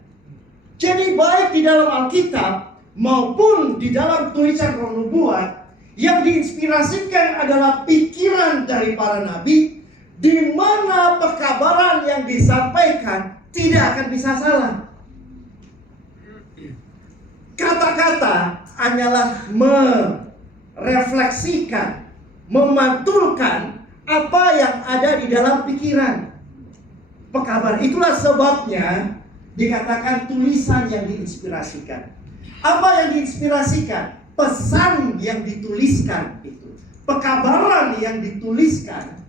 Jadi baik di dalam Alkitab maupun di dalam tulisan Roh Nubuat, yang diinspirasikan adalah pikiran dari para nabi, di mana pekabaran yang disampaikan tidak akan bisa salah. Kata-kata hanyalah merefleksikan, memantulkan apa yang ada di dalam pikiran. Pekabaran itulah sebabnya dikatakan tulisan yang diinspirasikan. Apa yang diinspirasikan? Pesan yang dituliskan itu. Pekabaran yang dituliskan,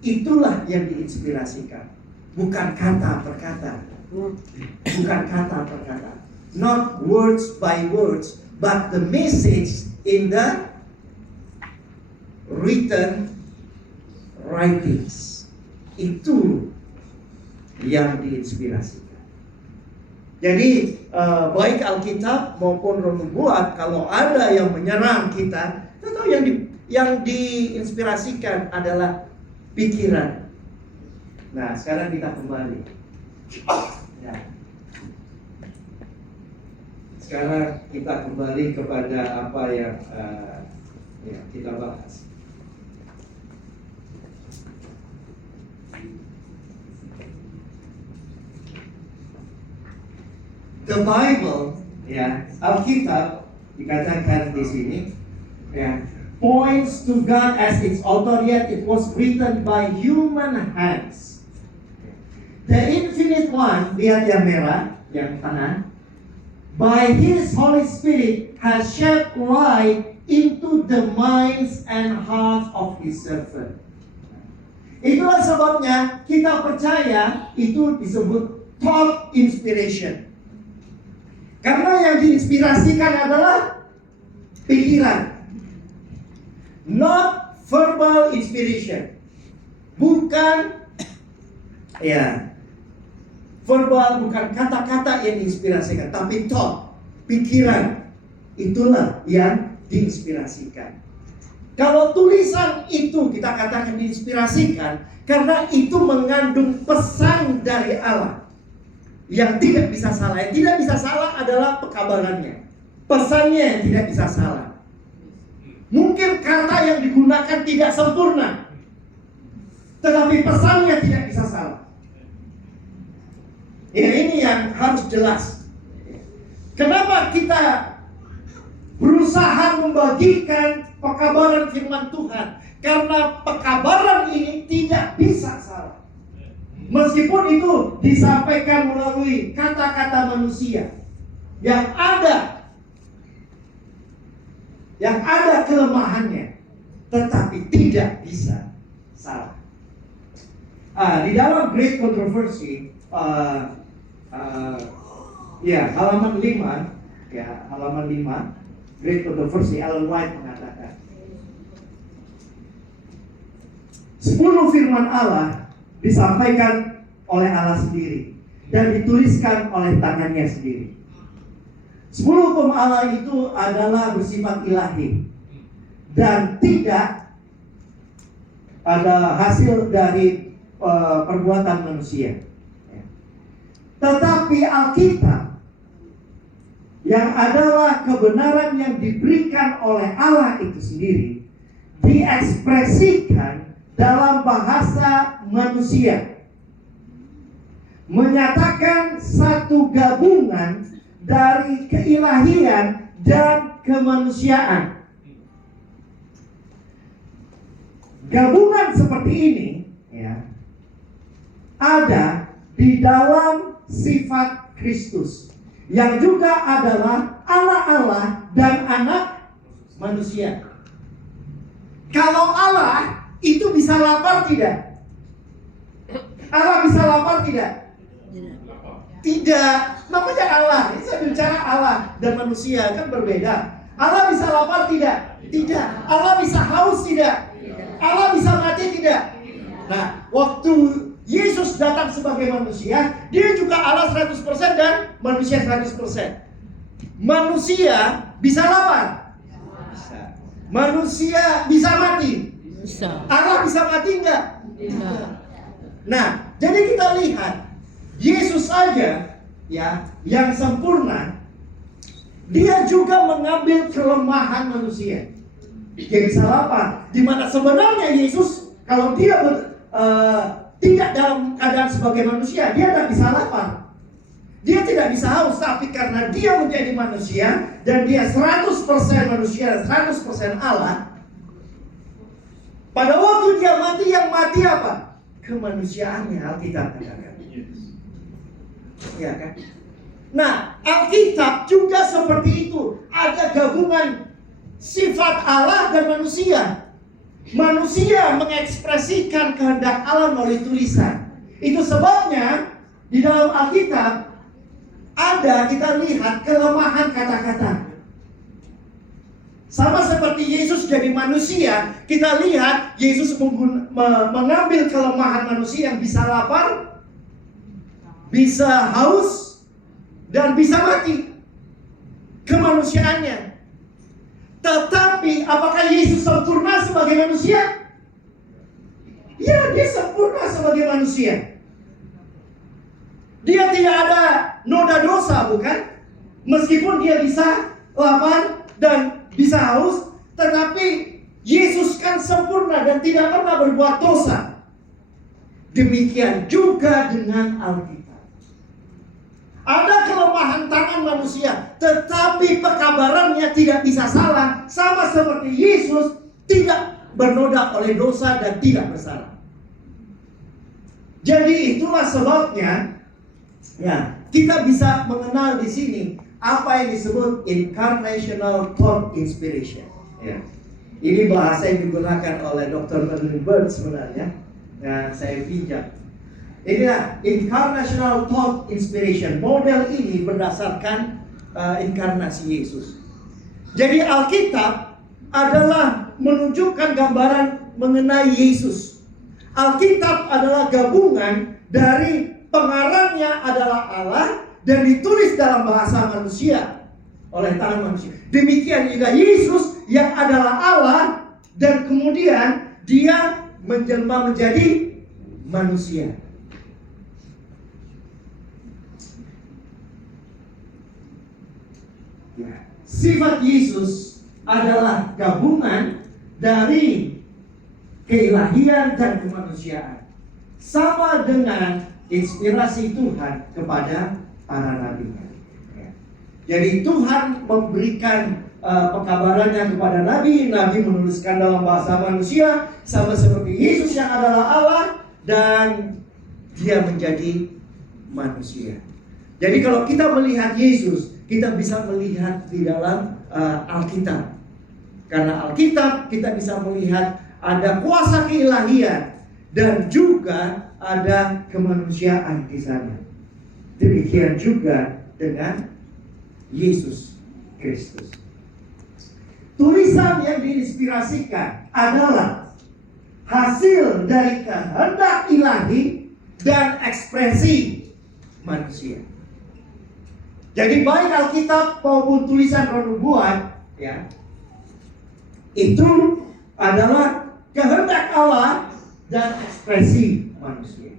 itulah yang diinspirasikan. Bukan kata per kata. Bukan kata per kata. Not words by words, but the message in the written writings. Itu yang diinspirasikan. Jadi baik Alkitab maupun Roh Nubuat, kalau ada yang menyerang kita, tentu yang diinspirasikan adalah pikiran. Nah, sekarang kita kembali. Ya. Sekarang kita kembali kepada apa yang kita bahas. The Bible, ya, Alkitab dikatakan di sini, ya, points to God as its author, yet it was written by human hands. The Infinite One, lihat yang merah, yang kanan, by His Holy Spirit has shed light into the minds and hearts of His servant. Itulah sebabnya kita percaya itu disebut thought inspiration. Karena yang diinspirasikan adalah pikiran. Not verbal inspiration. Bukan verbal, bukan kata-kata yang diinspirasikan, tapi thought, pikiran. Itulah yang diinspirasikan. Kalau tulisan itu kita katakan diinspirasikan karena itu mengandung pesan dari Allah yang tidak bisa salah. Yang tidak bisa salah adalah pekabarannya. Pesannya yang tidak bisa salah. Mungkin kata yang digunakan tidak sempurna, tetapi pesannya tidak bisa salah. Ya, ini yang harus jelas. Kenapa kita berusaha membagikan pekabaran firman Tuhan? Karena pekabaran ini tidak bisa salah. Meskipun itu disampaikan melalui kata-kata manusia yang ada kelemahannya, tetapi tidak bisa salah. Di dalam Great Controversy, halaman 5, ya, halaman 5, Great Controversy, Ellen White mengatakan 10 firman Allah disampaikan oleh Allah sendiri dan dituliskan oleh tangannya sendiri. 10 hukum Allah itu adalah bersifat ilahi dan tidak ada hasil dari perbuatan manusia. Tetapi Alkitab yang adalah kebenaran yang diberikan oleh Allah itu sendiri diekspresikan dalam bahasa manusia, menyatakan satu gabungan dari keilahian dan kemanusiaan. Gabungan seperti ini ya, ada di dalam sifat Kristus yang juga adalah Allah dan anak manusia. Kalau Allah itu bisa lapar tidak? Allah bisa lapar tidak? Tidak. Namanya Allah. Ini saya bicara Allah dan manusia kan berbeda. Allah bisa lapar tidak? Tidak. Allah bisa haus tidak? Allah bisa mati tidak? Nah, waktu Yesus datang sebagai manusia, dia juga Allah 100% dan manusia 100%. Manusia bisa lapar? Bisa. Manusia bisa mati? Bisa. Allah bisa mati enggak? Bisa. Nah, jadi kita lihat Yesus saja ya, yang sempurna, dia juga mengambil kelemahan manusia. Dia bisa lapar, di mana sebenarnya Yesus kalau dia tidak dalam keadaan sebagai manusia, dia tidak bisa lapar. Dia tidak bisa haus, tapi karena dia menjadi manusia dan dia 100% manusia, 100% Allah. Pada waktu dia mati, yang mati apa? Kemanusiaannya, Alkitab katakan. Ya kan? Nah, Alkitab juga seperti itu. Ada gabungan sifat Allah dan manusia. Manusia mengekspresikan kehendak Allah melalui tulisan. Itu sebabnya di dalam Alkitab ada, kita lihat kelemahan kata-kata. Sama seperti Yesus jadi manusia, kita lihat Yesus mengambil kelemahan manusia yang bisa lapar, bisa haus, dan bisa mati. Kemanusiaannya. Tetapi apakah Yesus sempurna sebagai manusia? Ya, dia sempurna sebagai manusia. Dia tidak ada noda dosa, bukan? Meskipun dia bisa lapar dan bisa haus, tetapi Yesus kan sempurna dan tidak pernah berbuat dosa. Demikian juga dengan Alkitab. Ada kelemahan tangan manusia, tetapi pekabarannya tidak bisa salah. Sama seperti Yesus tidak bernoda oleh dosa dan tidak bersalah. Jadi itulah sebabnya ya, kita bisa mengenal di sini apa yang disebut incarnational thought inspiration. Ya. Ini bahasa yang digunakan oleh Dr. Merlin Bird sebenarnya. Nah, saya pinjam. Inilah incarnational thought inspiration. Model ini berdasarkan inkarnasi Yesus. Jadi Alkitab adalah menunjukkan gambaran mengenai Yesus. Alkitab adalah gabungan dari pengarangnya adalah Allah dan ditulis dalam bahasa manusia oleh tangan manusia. Demikian juga Yesus yang adalah Allah dan kemudian dia menjelma menjadi manusia. Ya. Sifat Yesus adalah gabungan dari keilahian dan kemanusiaan, sama dengan inspirasi Tuhan kepada para nabinya. Ya. Jadi Tuhan memberikan pekabarannya kepada nabi, nabi menuliskan dalam bahasa manusia, sama seperti Yesus yang adalah Allah dan dia menjadi manusia. Jadi kalau kita melihat Yesus, kita bisa melihat di dalam Alkitab. Karena Alkitab kita bisa melihat ada kuasa keilahian dan juga ada kemanusiaan di sana. Demikian juga dengan Yesus. Kristus. Tulisan yang diinspirasikan adalah hasil dari kehendak ilahi dan ekspresi manusia. Jadi baik Alkitab maupun tulisan roh nubuat, ya, itu adalah kehendak Allah dan ekspresi manusia.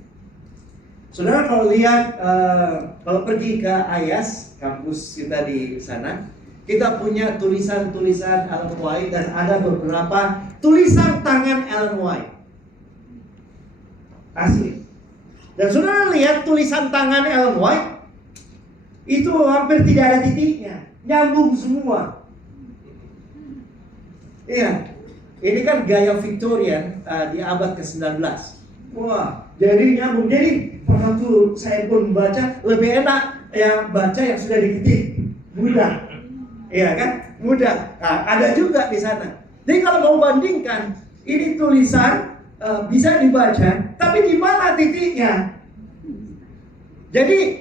Saudara kalau lihat, kalau pergi ke IAS, kampus kita di sana, kita punya tulisan-tulisan Ellen White dan ada beberapa tulisan tangan Ellen White. Asli. Dan saudara lihat tulisan tangan Ellen White, itu hampir tidak ada titiknya, nyambung semua. Iya, ini kan gaya Victorian di abad ke-19. Wah, jadi nyambung. Jadi waktu saya pun baca, lebih enak yang baca yang sudah diketik, mudah. Iya kan, mudah. Nah, ada juga di sana. Jadi kalau mau bandingkan, ini tulisan bisa dibaca, tapi di mana titiknya? Jadi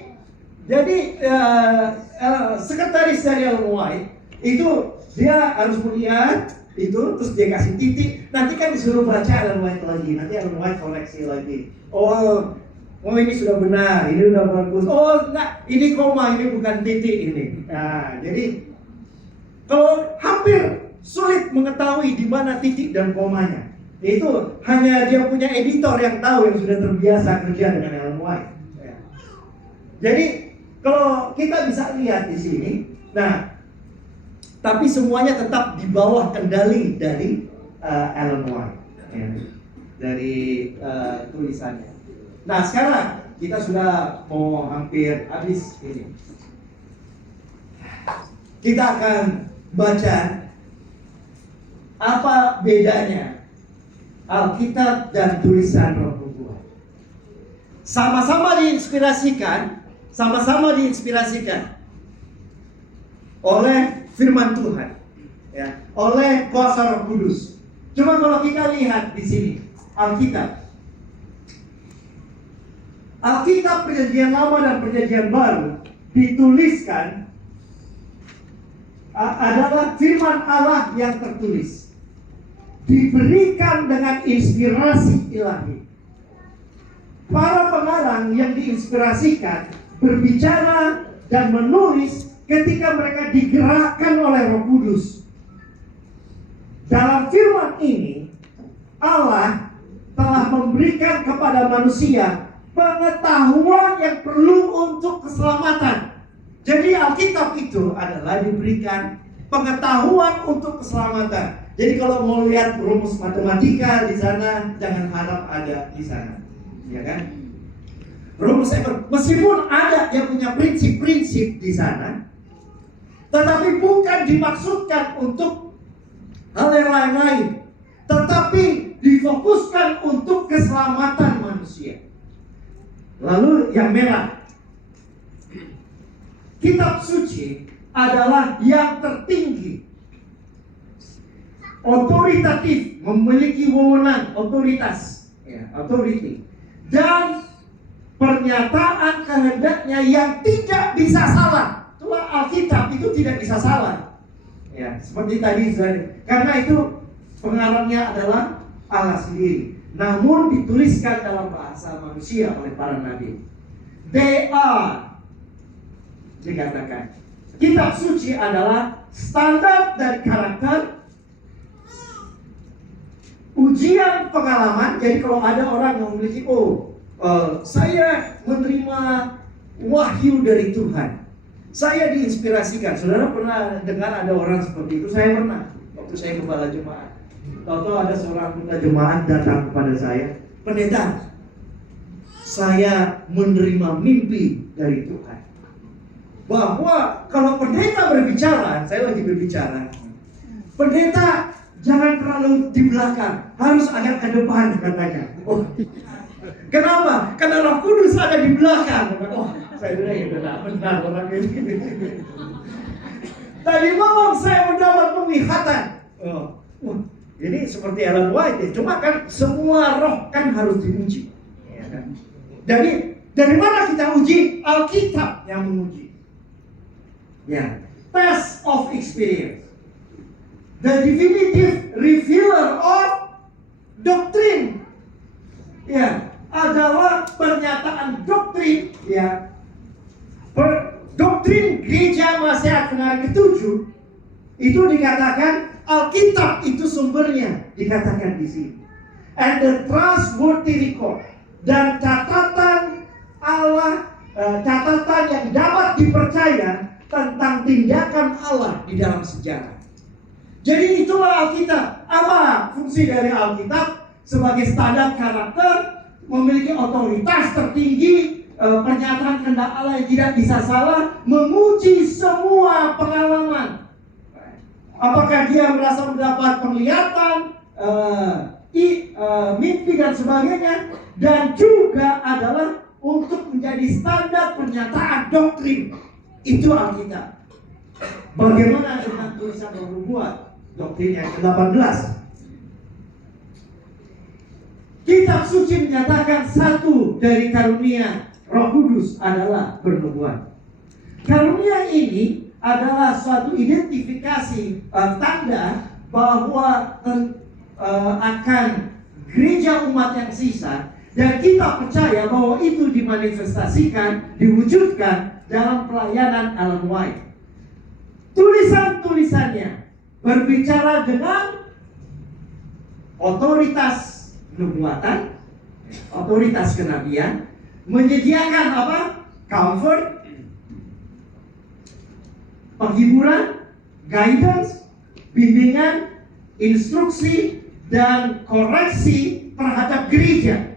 sekretaris dari Ellen White itu dia harus melihat itu, terus dia kasih titik, nanti kan disuruh baca Ellen White lagi, nanti Ellen White koreksi lagi. Oh ini sudah benar, ini sudah bagus. Oh enggak, ini koma, ini bukan titik ini. Nah, jadi kalau hampir sulit mengetahui di mana titik dan komanya, itu hanya dia punya editor yang tahu, yang sudah terbiasa kerja dengan Ellen White. Ya. Jadi kalau kita bisa lihat di sini, nah, tapi semuanya tetap di bawah kendali dari Ellen White, ya, dari tulisannya. Nah sekarang kita sudah mau hampir habis ini. Kita akan baca apa bedanya Alkitab dan tulisan roh nubuat. Sama-sama diinspirasikan oleh firman Tuhan, ya, oleh kuasa Roh Kudus. Cuma kalau kita lihat di sini Alkitab Perjanjian Lama dan Perjanjian Baru dituliskan adalah firman Allah yang tertulis, diberikan dengan inspirasi ilahi. Para pengarang yang diinspirasikan berbicara dan menulis ketika mereka digerakkan oleh Roh Kudus. Dalam firman ini, Allah telah memberikan kepada manusia pengetahuan yang perlu untuk keselamatan. Jadi Alkitab itu adalah diberikan pengetahuan untuk keselamatan. Jadi kalau mau lihat rumus matematika di sana, jangan harap ada di sana, ya kan? Rumus meskipun ada yang punya prinsip-prinsip di sana, tetapi bukan dimaksudkan untuk hal yang lain-lain, tetapi difokuskan untuk keselamatan manusia. Lalu yang merah, kitab suci adalah yang tertinggi, otoritatif, memiliki wewenang, otoritas, ya, authority, dan pernyataan kehendaknya yang tidak bisa salah. Itulah Alkitab, itu tidak bisa salah. Ya, seperti tadi, karena itu pengarangnya adalah Allah sendiri. Namun dituliskan dalam bahasa manusia oleh para nabi. They are, dikatakan, kitab suci adalah standar dari karakter, ujian pengalaman. Jadi kalau ada orang yang memiliki, saya menerima wahyu dari Tuhan, saya diinspirasikan. Saudara pernah dengar ada orang seperti itu? Saya pernah, waktu saya kepala jemaat. Tahu-tahu ada seorang anggota jemaat datang kepada saya, pendeta, saya menerima mimpi dari Tuhan bahwa kalau pendeta berbicara, saya lagi berbicara, pendeta jangan terlalu di belakang, harus agak ke depan, katanya. Oh, kenapa? Karena Roh Kudus ada di belakang. Oh, saya bilang benar orang ini. Tadi malam saya mendapat penglihatan. Ini seperti Ellen White, ya. Cuma kan semua roh kan harus diuji, ya kan? Jadi dari mana kita uji? Alkitab yang menguji. Ya, test of experience. The definitive revealer of doctrine. Ya, adalah pernyataan doktrin, ya. Doktrin Gereja Masehat Kenarik ke-7 itu dikatakan Alkitab itu sumbernya, dikatakan di sini. And the trustworthy record, dan catatan Allah, catatan yang dapat dipercaya tentang tindakan Allah di dalam sejarah. Jadi itulah Alkitab. Apa fungsi dari Alkitab? Sebagai standar karakter, memiliki otoritas tertinggi, pernyataan kehendak Allah yang tidak bisa salah, menguji semua pengalaman. Apakah dia merasa mendapat penglihatan, mimpi dan sebagainya, dan juga adalah untuk menjadi standar pernyataan doktrin. Itu Alkitab. Bagaimana dengan tulisan Roh Nubuat? Doktrin yang ke-18. Kitab suci menyatakan satu dari karunia Roh Kudus adalah bernubuat. Karunia ini adalah suatu identifikasi tanda bahwa akan gereja umat yang sisa, dan kita percaya bahwa itu dimanifestasikan, diwujudkan dalam pelayanan Ellen White. Tulisan-tulisannya berbicara dengan otoritas nubuatan, otoritas kenabian, menyediakan apa? Comfort, penghiburan, guidance, bimbingan, instruksi, dan koreksi terhadap gereja.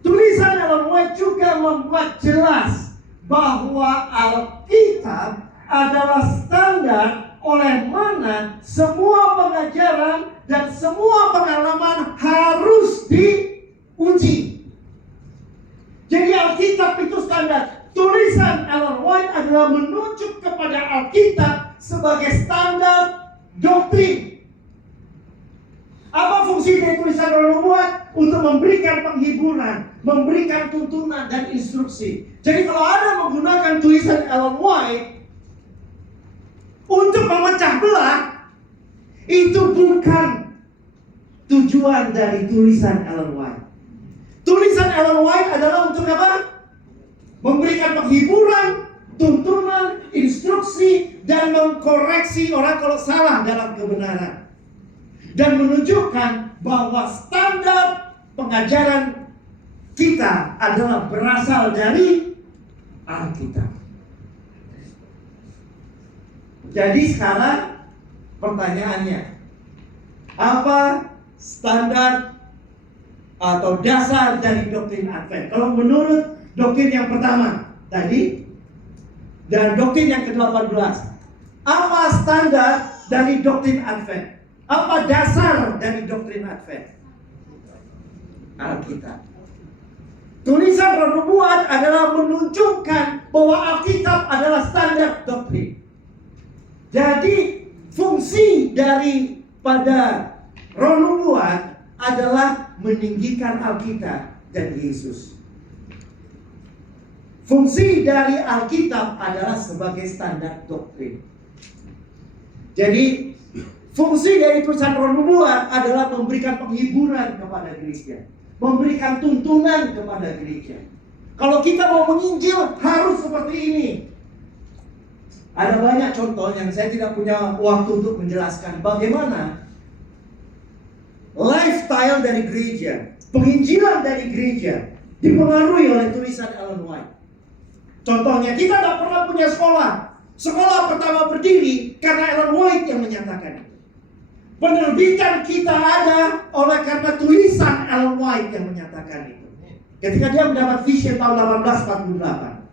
Tulisan Ellen White juga membuat jelas bahwa Alkitab adalah standar oleh mana semua pengajaran dan semua pengalaman harus diuji. Jadi Alkitab itu standar. Tulisan Ellen White adalah menunjuk kepada Alkitab sebagai standar doktrin. Apa fungsi dari tulisan Roh Nubuat? Untuk memberikan penghiburan, memberikan tuntunan dan instruksi. Jadi kalau ada menggunakan tulisan Ellen White untuk memecah belah, itu bukan tujuan dari tulisan Ellen White. Tulisan Ellen White adalah untuk apa? Memberikan penghiburan, tuntunan, instruksi, dan mengkoreksi orang kalau salah dalam kebenaran. Dan menunjukkan bahwa standar pengajaran kita adalah berasal dari Alkitab. Jadi sekarang pertanyaannya, apa standar atau dasar dari doktrin Advent? Kalau menurut doktrin yang pertama tadi dan doktrin yang ke-18, apa standar dari doktrin Advent? Apa dasar dari doktrin Advent? Alkitab. Tulisan Roh Nubuat adalah menunjukkan bahwa Alkitab adalah standar doktrin. Jadi fungsi daripada Roh Nubuat adalah meninggikan Alkitab dan Yesus. Fungsi dari Alkitab adalah sebagai standar doktrin. Jadi fungsi dari tulisan Roh Nubuat adalah memberikan penghiburan kepada gereja, memberikan tuntunan kepada gereja. Kalau kita mau menginjil harus seperti ini. Ada banyak contoh yang saya tidak punya waktu untuk menjelaskan bagaimana lifestyle dari gereja, penginjilan dari gereja dipengaruhi oleh tulisan Ellen White. Contohnya, kita tidak pernah punya sekolah. Sekolah pertama berdiri karena Ellen White yang menyatakan itu. Penerbitan kita ada oleh karena tulisan Ellen White yang menyatakan itu. Ketika dia mendapat vision tahun 1848.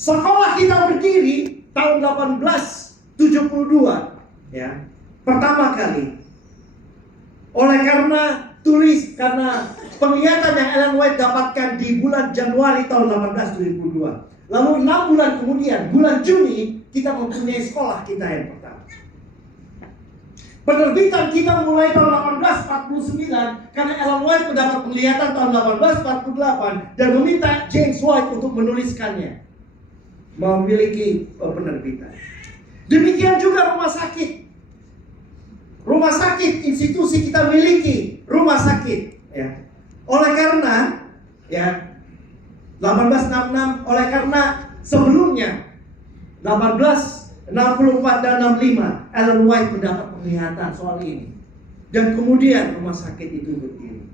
Sekolah kita berdiri tahun 1872, ya, pertama kali. Oleh karena penglihatan yang Ellen White dapatkan di bulan Januari tahun 1872. Lalu 6 bulan kemudian, bulan Juni, kita mempunyai sekolah kita yang pertama. Penerbitan kita mulai tahun 1849 karena Ellen White mendapat penglihatan tahun 1848 dan meminta James White untuk menuliskannya. memiliki penerbitan. Demikian juga rumah sakit. Rumah sakit, institusi kita miliki rumah sakit. Ya. Oleh karena, ya 1866, oleh karena sebelumnya 1864 dan 65 Ellen White mendapat penglihatan soal ini. Dan kemudian rumah sakit itu berdiri.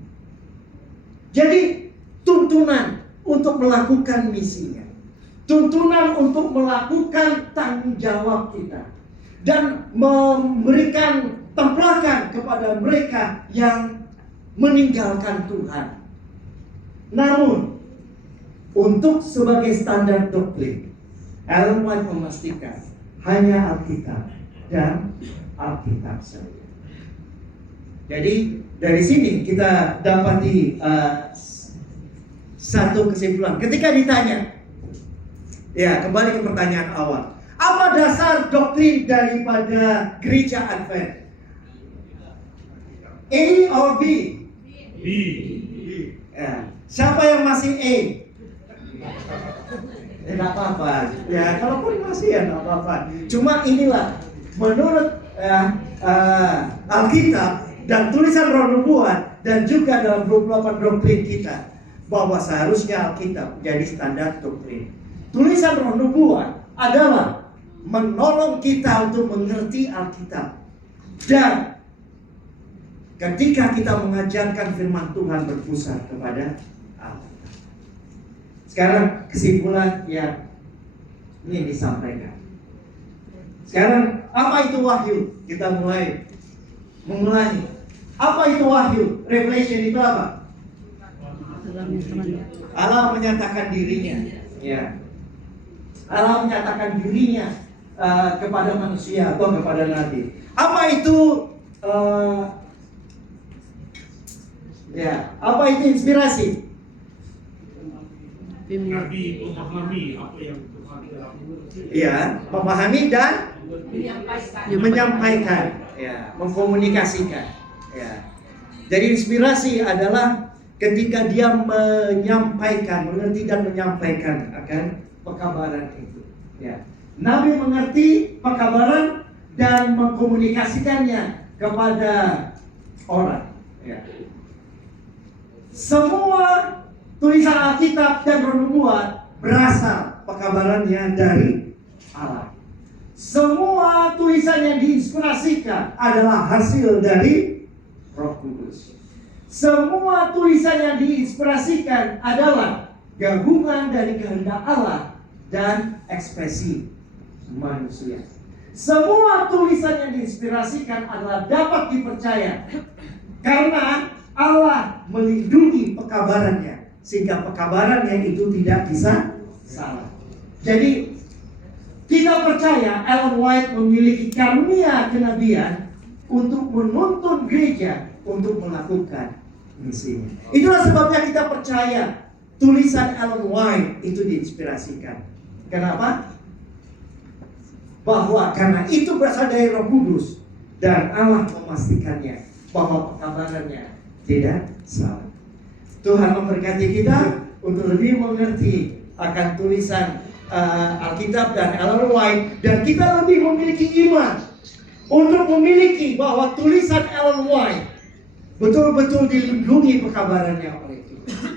Jadi tuntunan untuk melakukan misinya, tuntunan untuk melakukan tanggung jawab kita, dan memberikan templakan kepada mereka yang meninggalkan Tuhan. Namun untuk sebagai standar doktrin, Ellen White memastikan hanya Alkitab dan Alkitab saja. Jadi dari sini kita dapati satu kesimpulan. Ketika ditanya, ya kembali ke pertanyaan awal, apa dasar doktrin daripada gereja Advent? A or B? B. Ya. Siapa yang masih A? Tidak apa-apa. Ya, kalaupun masih ya tidak apa-apa. Cuma inilah menurut Alkitab dan tulisan Roh Nubuat dan juga dalam 28 doktrin kita, bahwa seharusnya Alkitab menjadi standar doktrin. Tulisan Roh Nubuat adalah menolong kita untuk mengerti Alkitab. Dan ketika kita mengajarkan firman Tuhan berpusat kepada Alkitab. Sekarang kesimpulan yang ini disampaikan. Sekarang apa itu wahyu? Kita memulai. Apa itu wahyu? Revelation itu apa? Allah menyatakan dirinya. Ya. Allah menyatakan dirinya kepada manusia atau kepada nabi. Apa itu apa itu inspirasi? Nabi memahami apa yang Tuhan telah mengerti. Ya, memahami dan menyampaikan, ya, mengkomunikasikan. Ya. Jadi inspirasi adalah ketika dia menyampaikan, mengerti dan menyampaikan akan pekabaran itu. Ya. Nabi mengerti pekabaran dan mengkomunikasikannya kepada orang. Ya. Semua tulisan Alkitab dan Roh Nubuat berasal pekabarannya dari Allah. Semua tulisan yang diinspirasikan adalah hasil dari Roh Kudus. Semua tulisan yang diinspirasikan adalah gabungan dari kehendak Allah dan ekspresi manusia. Semua tulisan yang diinspirasikan adalah dapat dipercaya karena Allah melindungi pekabarannya, sehingga pekabarannya itu tidak bisa salah. Jadi kita percaya Ellen White memiliki karunia kenabian untuk menuntun gereja untuk melakukan misinya. Itulah sebabnya kita percaya tulisan Ellen White itu diinspirasikan. Kenapa? Bahwa karena itu berasal dari Roh Kudus dan Allah memastikannya bahwa pekabarannya tidak salah. Tuhan memberkati kita untuk lebih mengerti akan tulisan Alkitab dan Ellen White, dan kita lebih memiliki iman untuk memiliki bahwa tulisan Ellen White betul-betul dilindungi pekabarannya oleh Tuhan.